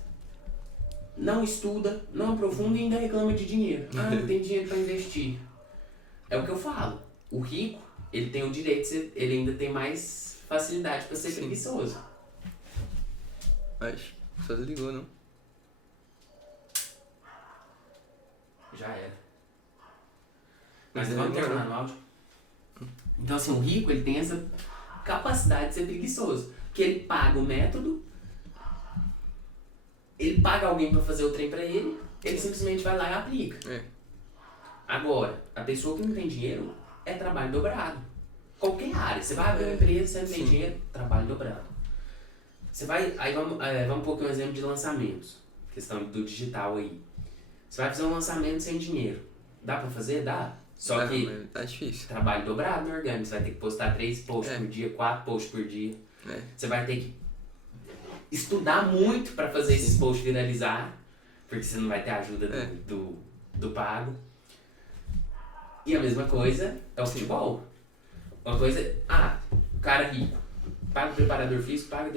Não estuda, não aprofunda e ainda reclama de dinheiro. Não tem dinheiro pra investir. É o que eu falo. O rico, ele tem o direito, ele ainda tem mais facilidade pra ser preguiçoso. Mas, só desligou, não? Já era. Mas vamos terminar no áudio. Então assim, o rico, ele tem essa capacidade de ser preguiçoso. Que ele paga o método, ele paga alguém pra fazer o trem pra ele simplesmente vai lá e aplica. Agora, a pessoa que não tem dinheiro é trabalho dobrado. Qualquer área. Você vai abrir uma empresa, você não tem dinheiro, trabalho dobrado. Você vai, aí vamos um pouquinho um exemplo de lançamentos. Questão do digital aí. Você vai fazer um lançamento sem dinheiro. Dá pra fazer? Dá. Só que tá difícil. Trabalho dobrado no orgânico. Você vai ter que postar 3 posts por dia, 4 posts por dia. Você vai ter que estudar muito pra fazer esses posts viralizar. Porque você não vai ter a ajuda do pago. E a mesma coisa é o futebol. Uma coisa... o cara rico. Paga o preparador físico, paga...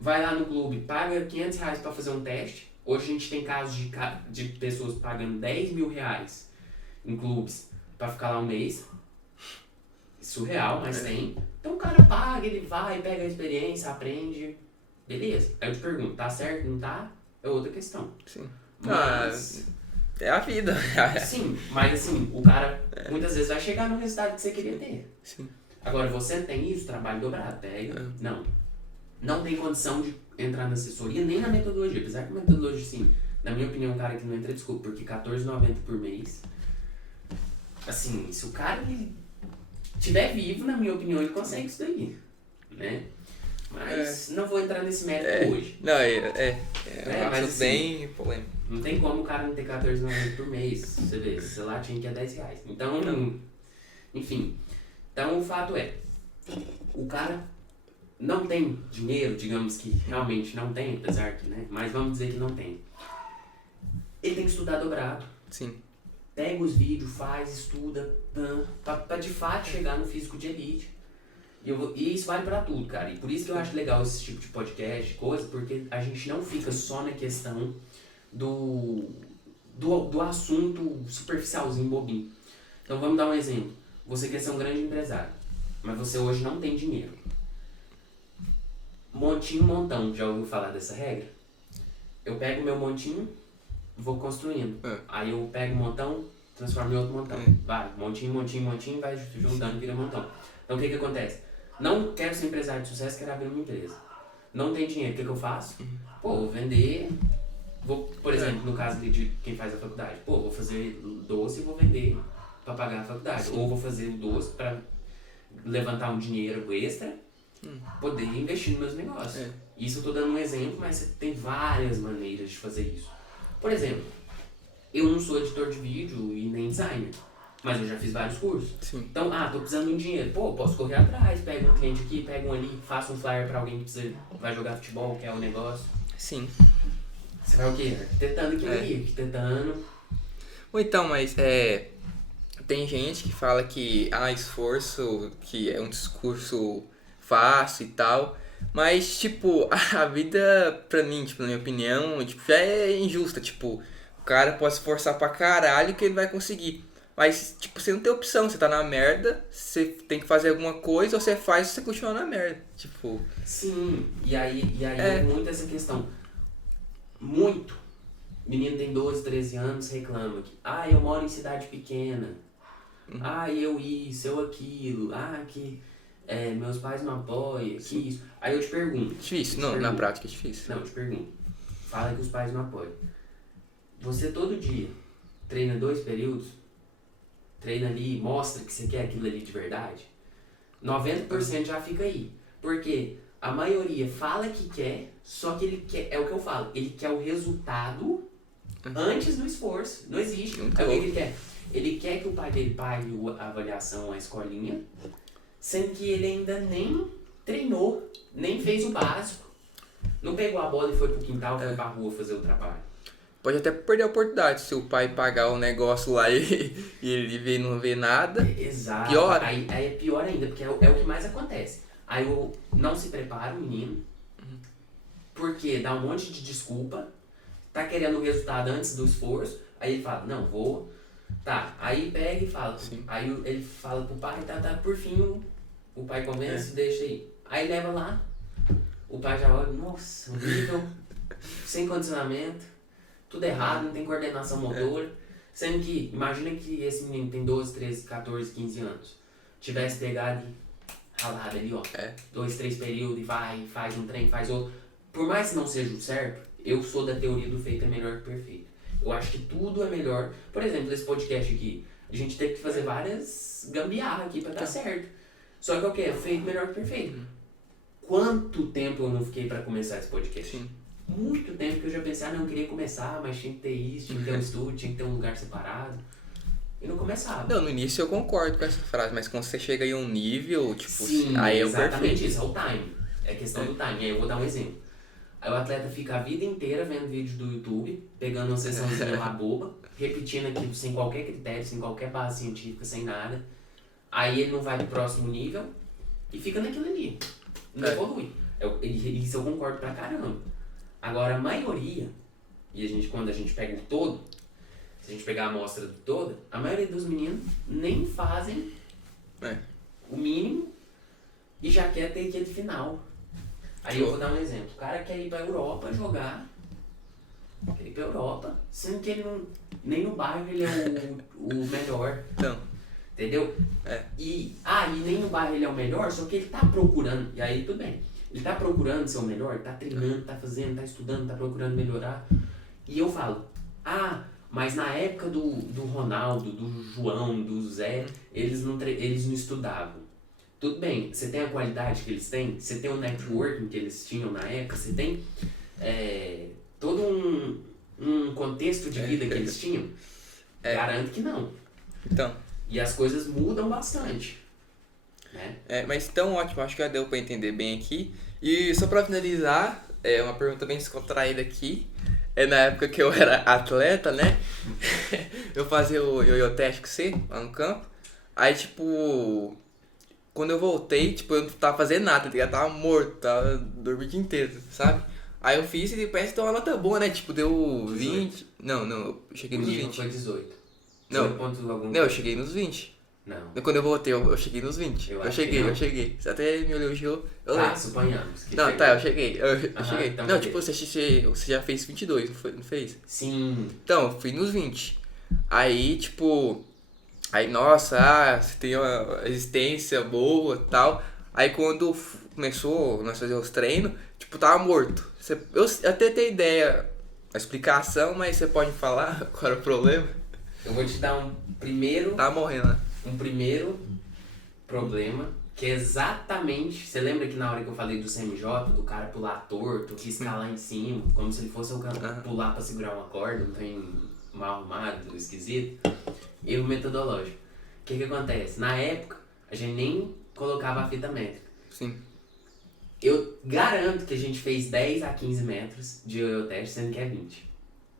Vai lá no clube, paga R$500 pra fazer um teste. Hoje a gente tem casos de pessoas pagando R$10.000 em clubes pra ficar lá um mês. Surreal, mas tem. Então o cara paga, ele vai, pega a experiência, aprende. Beleza. Aí eu te pergunto, tá certo, não tá? É outra questão. Sim. Mas... é a vida. Sim, mas assim, o cara muitas vezes vai chegar no resultado que você queria ter. Sim. Agora, você tem isso, trabalho dobrado, Não. Não tem condição de entrar na assessoria, nem na metodologia. Apesar que a metodologia, sim, na minha opinião, o cara que não entra, desculpa, porque R$14,90 por mês, assim, se o cara estiver vivo, na minha opinião, ele consegue isso daí, né? Mas não vou entrar nesse mérito hoje. Não, mas assim, bem polêmico. Não tem como o cara não ter R$14,90 por mês. Você vê, sei lá, tinha que é R$10. Então, enfim. Então, o fato é, o cara não tem dinheiro, digamos que realmente não tem, apesar que, né? Mas vamos dizer que não tem. Ele tem que estudar dobrado. Sim. Pega os vídeos, faz, estuda, pra de fato chegar no físico de elite. E isso vale pra tudo, cara. E por isso que eu acho legal esse tipo de podcast, coisa, porque a gente não fica só na questão do assunto superficialzinho, bobinho. Então vamos dar um exemplo. Você quer ser um grande empresário, mas você hoje não tem dinheiro. Montinho, montão. Já ouviu falar dessa regra? Eu pego meu montinho, vou construindo. Aí eu pego o montão, transforma em outro montão. Vai, montinho, vai juntando, vira montão. Então o que acontece? Não quero ser empresário de sucesso, quero abrir uma empresa. Não tem dinheiro, o que eu faço? Pô, vou vender. Por exemplo, no caso de quem faz a faculdade. Pô, vou fazer doce e vou vender pra pagar a faculdade. Sim. Ou vou fazer o doce pra levantar um dinheiro extra, poder investir nos meus negócios. Isso eu tô dando um exemplo, mas você tem várias maneiras de fazer isso. Por exemplo, eu não sou editor de vídeo e nem designer, mas eu já fiz vários cursos. Sim. Então, tô precisando de um dinheiro. Pô, posso correr atrás, pego um cliente aqui, pego um ali, faço um flyer pra alguém que vai jogar futebol, quer o negócio. Sim. Você vai o quê? Arquitetando aquilo ali, arquitetando. Ou então, mas tem gente que fala que esforço, que é um discurso fácil e tal, mas, tipo, a vida, pra mim, tipo, na minha opinião, tipo, já é injusta, tipo, o cara pode se esforçar pra caralho que ele vai conseguir, mas, tipo, você não tem opção, você tá na merda, você tem que fazer alguma coisa, ou você faz e você continua na merda, tipo... Sim, e aí é muito essa questão, muito, menino tem 12, 13 anos, reclama que, eu moro em cidade pequena, eu isso, eu aquilo, que meus pais não apoiam, que isso. Aí eu te pergunto. Difícil, não, na prática é difícil. Não, eu te pergunto. Fala que os pais não apoiam. Você todo dia treina 2 períodos, treina ali, mostra que você quer aquilo ali de verdade, 90% já fica aí. Porque a maioria fala que quer, só que ele quer, é o que eu falo, ele quer o resultado antes do esforço. Não existe. É o que ele quer. Ele quer que o pai dele pague a avaliação, a escolinha, sendo que ele ainda nem treinou, nem fez o básico. Não pegou a bola e foi pro quintal, foi pra rua fazer o trabalho. Pode até perder a oportunidade se o pai pagar o negócio lá e ele não vê nada. Exato. Pior. Aí é pior ainda, porque é o que mais acontece. Aí não se prepara o menino, porque dá um monte de desculpa, tá querendo o resultado antes do esforço, aí ele fala, não, vou... Tá, aí pega e fala. Sim. Aí ele fala pro pai, por fim o pai convence, deixa aí. Aí leva lá, o pai já olha, nossa, horrível, sem condicionamento, tudo errado, não tem coordenação motora. Sendo que, imagina que esse menino tem 12, 13, 14, 15 anos, tivesse pegado e ralado ali, 2, 3 períodos e vai, faz um trem, faz outro. Por mais que não seja o certo, eu sou da teoria do feito é melhor que perfeito. Eu acho que tudo é melhor. Por exemplo, esse podcast aqui, a gente teve que fazer várias gambiarras aqui pra dar certo. Só que o quê? Feito melhor que perfeito. Quanto tempo eu não fiquei pra começar esse podcast? Sim. Muito tempo que eu já pensei, não, eu queria começar, mas tinha que ter isso, tinha que ter um estúdio, tinha que ter um lugar separado. E não começava. Não, no início eu concordo com essa frase, mas quando você chega em um nível, tipo, sim, aí é o exatamente perfeito. Isso, é o time. É questão do time. Aí eu vou dar um exemplo. Aí o atleta fica a vida inteira vendo vídeos do YouTube, pegando uma sessãozinha lá boba, repetindo aquilo sem qualquer critério, sem qualquer base científica, sem nada. Aí ele não vai pro próximo nível e fica naquilo ali. Não evolui. Isso eu concordo pra caramba. Agora a maioria, e quando a gente pega o todo, se a gente pegar a amostra toda, a maioria dos meninos nem fazem o mínimo e já quer ter aquele final. Aí eu vou dar um exemplo. O cara quer ir pra Europa jogar, quer ir pra Europa, sendo que ele nem no bairro ele é o melhor. Então. Entendeu? E nem no bairro ele é o melhor, só que ele tá procurando, e aí tudo bem. Ele tá procurando ser o melhor, tá treinando, tá fazendo, tá estudando, tá procurando melhorar. E eu falo, mas na época do Ronaldo, do João, do Zé, eles não estudavam. Tudo bem, você tem a qualidade que eles têm, você tem o networking que eles tinham na época, você tem todo um contexto de vida que eles tinham? Garanto que não. Então. E as coisas mudam bastante. Né? Mas então ótimo, acho que já deu pra entender bem aqui. E só pra finalizar, uma pergunta bem descontraída aqui. Na época que eu era atleta, né? Eu fazia o ioiô teste com você, lá no campo. Aí, tipo, quando eu voltei, tipo, eu não tava fazendo nada, eu tava morto, tava dormindo o dia inteiro, sabe? Aí eu fiz e parece que deu uma nota boa, né? Tipo, deu 20. 18. Não, eu cheguei nos 20. Foi 18. Não, eu cheguei nos 20. Não. Quando eu voltei, eu cheguei nos 20. Eu cheguei. Você até me elogiou. Suponhamos. Que não, chegou. Eu cheguei. Eu cheguei. Então não, tipo, você já fez 22, não fez? Sim. Então, eu fui nos 20. Aí, tipo, aí, nossa, você tem uma resistência boa e tal. Aí quando começou nós fazer os treinos, tipo, tava morto. Eu até tenho ideia, a explicação, mas você pode falar qual era o problema? Eu vou te dar Tava morrendo, né? um primeiro problema, que é exatamente... Você lembra que na hora que eu falei do CMJ, do cara pular torto, que escalar em cima, como se ele fosse o cara pular pra segurar uma corda, um trem mal arrumado, esquisito? Erro metodológico. O que acontece? Na época, a gente nem colocava a fita métrica. Sim. Eu garanto que a gente fez 10 a 15 metros de ioiô teste, sendo que é 20.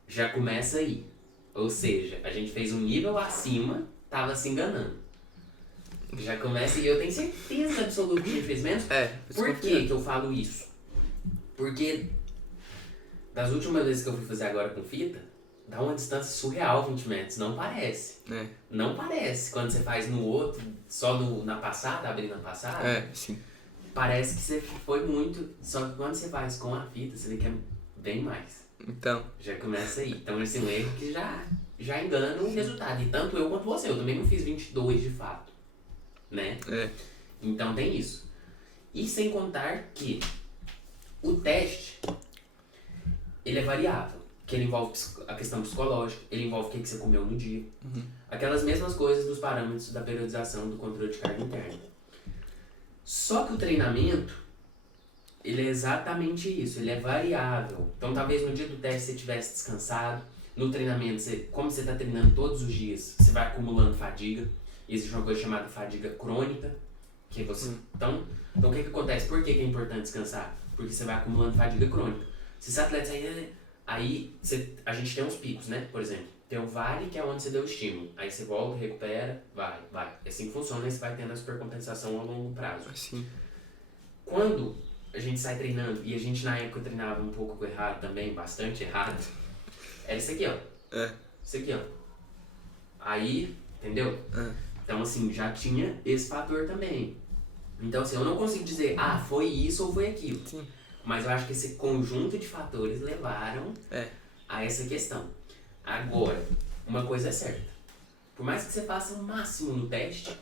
Já começa aí. Ou seja, a gente fez um nível acima, tava se enganando. Já começa, e eu tenho certeza absoluta que a gente fez menos. Por que eu falo isso? Porque das últimas vezes que eu fui fazer agora com fita, dá uma distância surreal 20 metros, não parece. Não parece. Quando você faz no outro, só na passada, abrindo a passada, sim. Parece que você foi muito, só que quando você faz com a fita, você vê que é bem mais. Então. Já começa aí. Então esse é um erro que já engana o resultado. E tanto eu quanto você, eu também não fiz 22 de fato. Né? Então tem isso. E sem contar que o teste, ele é variável. Que ele envolve a questão psicológica, ele envolve o que você comeu no dia. Aquelas mesmas coisas dos parâmetros da periodização do controle de carga interna. Só que o treinamento, ele é exatamente isso, ele é variável. Então talvez no dia do teste você tivesse descansado, no treinamento, como você está treinando todos os dias, você vai acumulando fadiga. Existe uma coisa chamada fadiga crônica, que você... Então o que acontece? Por que é importante descansar? Porque você vai acumulando fadiga crônica. Se esse atleta aí a gente tem uns picos, né? Por exemplo, tem o vale, que é onde você deu o estímulo. Aí você volta, recupera, vai. É assim que funciona, e você vai tendo a supercompensação ao longo prazo. Assim. Quando a gente sai treinando, e a gente na época treinava um pouco errado também, bastante errado, era isso aqui, ó. Isso aqui, ó. Aí, entendeu? Então, assim, já tinha esse fator também. Então, assim, eu não consigo dizer, foi isso ou foi aquilo. Sim. Mas eu acho que esse conjunto de fatores levaram a essa questão. Agora, uma coisa é certa. Por mais que você faça o máximo no teste,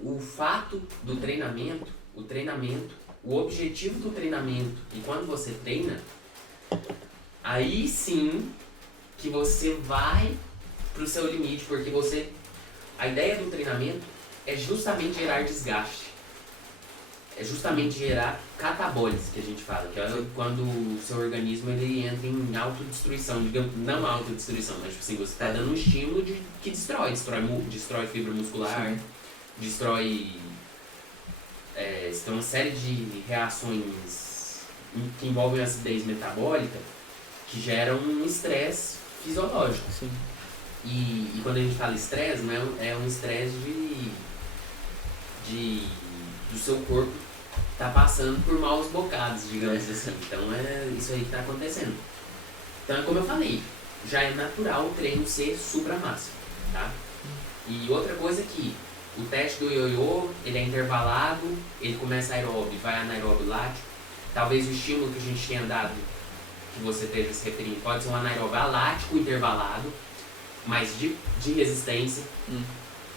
o fato do treinamento, o objetivo do treinamento, e quando você treina, aí sim que você vai pro seu limite, porque a ideia do treinamento é justamente gerar desgaste. É justamente gerar catabólise, que a gente fala, que é quando o seu organismo ele entra em autodestruição, digamos, não autodestruição, mas tipo assim, você está dando um estímulo que destrói fibra muscular, destrói tem uma série de reações que envolvem acidez metabólica que geram um estresse fisiológico. Sim. E quando a gente fala estresse, não é um estresse do seu corpo tá passando por maus bocados, digamos assim. Então é isso aí que tá acontecendo. Então é como eu falei, já é natural o treino ser supramáximo, tá? E outra coisa que o teste do ioiô, ele é intervalado, ele começa aeróbio, vai anaeróbio lático. Talvez o estímulo que a gente tenha dado, que você esteja se referindo, pode ser um anaeróbio alático intervalado, mas de resistência,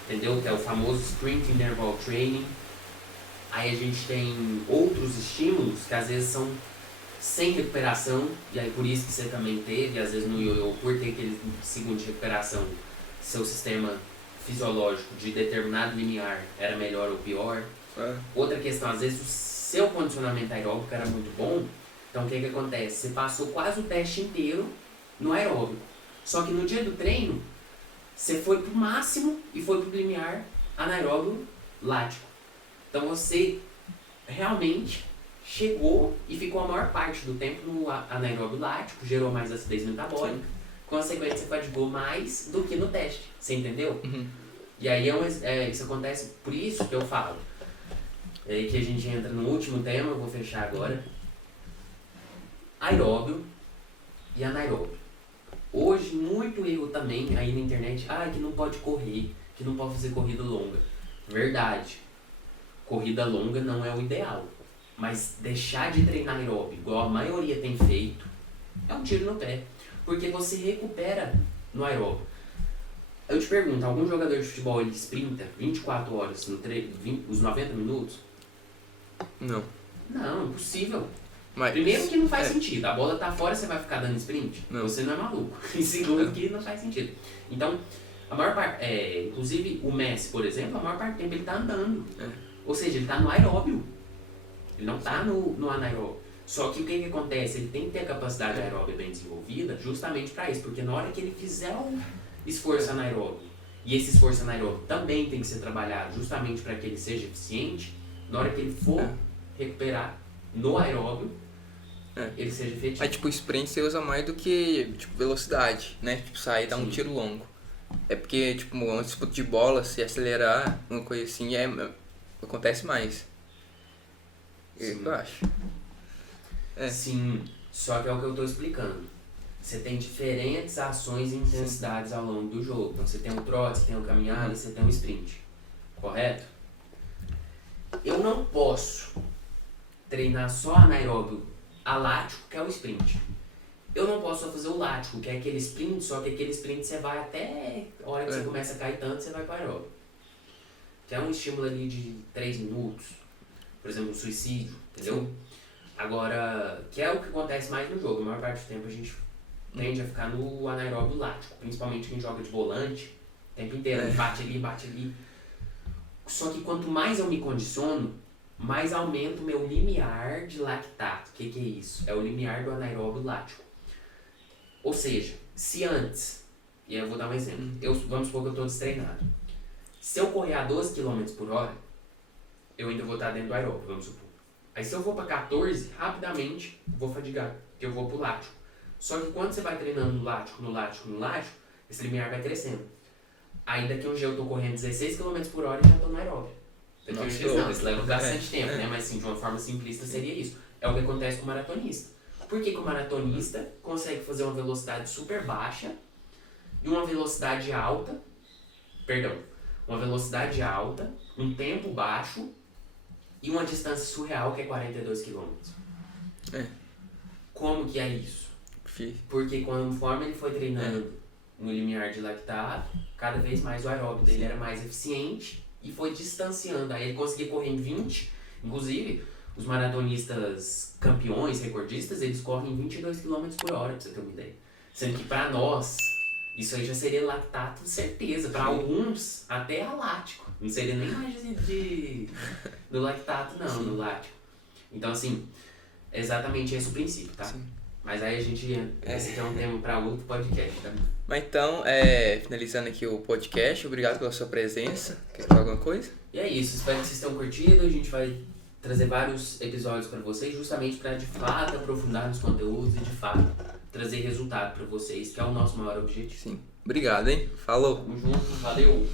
entendeu? Que é o famoso Sprint Interval Training. Aí a gente tem outros estímulos que às vezes são sem recuperação, e aí por isso que você também teve, às vezes no ioiô, por ter aquele segundo de recuperação, seu sistema fisiológico de determinado limiar era melhor ou pior. Outra questão, às vezes o seu condicionamento aeróbico era muito bom, então o que acontece? Você passou quase o teste inteiro no aeróbico, só que no dia do treino, você foi pro máximo e foi pro limiar anaeróbio lático. Então você realmente chegou e ficou a maior parte do tempo no anaeróbio lático, gerou mais acidez metabólica, consequentemente você fadigou mais do que no teste, você entendeu? E aí isso acontece, por isso que eu falo, é aí que a gente entra no último tema, eu vou fechar agora, aeróbio e anaeróbio. Hoje, muito erro também aí na internet, que não pode correr, que não pode fazer corrida longa. Verdade. Corrida longa não é o ideal. Mas deixar de treinar aeróbio, igual a maioria tem feito, é um tiro no pé. Porque você recupera no aeróbio. Eu te pergunto, algum jogador de futebol ele sprinta 24 horas os 90 minutos? Não. Não, impossível. Mas, Primeiro que não faz sentido. A bola tá fora, você vai ficar dando sprint? Não. Você não é maluco. E segundo que não faz sentido. Então, a maior parte... inclusive, o Messi, por exemplo, a maior parte do tempo ele tá andando. Ou seja, ele tá no aeróbio. Ele não tá no anaeróbio. Só que o que acontece? Ele tem que ter a capacidade aeróbica bem desenvolvida justamente para isso. Porque na hora que ele fizer o esforço anaeróbio, e esse esforço anaeróbio também tem que ser trabalhado justamente para que ele seja eficiente, na hora que ele for recuperar no aeróbio, ele seja efetivo. Mas tipo, sprint você usa mais do que tipo, velocidade, né? Tipo, sair e dar um tiro longo. É porque, tipo, uma disputa de bola, se acelerar, uma coisa assim, acontece mais. Eu acho. Sim, só que é o que eu tô explicando. Você tem diferentes ações e intensidades ao longo do jogo. Então você tem o trote, você tem a caminhada, você tem o sprint. Correto? Eu não posso treinar só anaeróbio alático, que é o sprint. Eu não posso só fazer o lático, que é aquele sprint, só que aquele sprint você vai até a hora que você começa a cair tanto, você vai para o aeróbio. Que é um estímulo ali de 3 minutos. Por exemplo, um suicídio, entendeu? Sim. Agora, que é o que acontece mais no jogo. A maior parte do tempo a gente tende a ficar no anaeróbio lático. Principalmente quem joga de volante, o tempo inteiro, bate ali, bate ali. Só que quanto mais eu me condiciono, mais aumenta o meu limiar de lactato. O que é isso? É o limiar do anaeróbio lático. Ou seja, se antes, e aí eu vou dar um exemplo, vamos supor que eu estou destreinado. Se eu correr a 12 km por hora, eu ainda vou estar dentro do aeróbio, vamos supor. Aí se eu for para 14, rapidamente vou fadigar, porque eu vou pro lático. Só que quando você vai treinando no lático, esse limiar vai crescendo. Aí daqui a um dia eu tô correndo 16 km por hora e já tô no aeróbio. Daqui a um dia não, isso leva bastante tempo, né? Mas sim, de uma forma simplista seria isso. É o que acontece com o maratonista. Por que o maratonista consegue fazer uma velocidade super baixa e uma velocidade alta, um tempo baixo e uma distância surreal que é 42 km? Como que é isso? Porque conforme ele foi treinando no limiar de lactato, cada vez mais o aeróbio dele era mais eficiente e foi distanciando. Aí ele conseguia correr em 20, inclusive os maratonistas campeões, recordistas, eles correm em 22 km por hora, pra você ter uma ideia. Sendo que pra nós, isso aí já seria lactato, certeza. Pra alguns, até alático. Não seria nem mais do lactato, não, do lático. Então, assim, é exatamente esse o princípio, tá? Sim. Mas aí a gente... Esse aqui é um tema pra outro podcast, tá? Mas então, finalizando aqui o podcast, obrigado pela sua presença. Quer falar alguma coisa? E é isso, espero que vocês tenham curtido. A gente vai trazer vários episódios pra vocês, justamente pra, de fato, aprofundar nos conteúdos e, de fato, trazer resultado pra vocês, que é o nosso maior objetivo. Sim. Obrigado, hein? Falou. Tamo junto, valeu!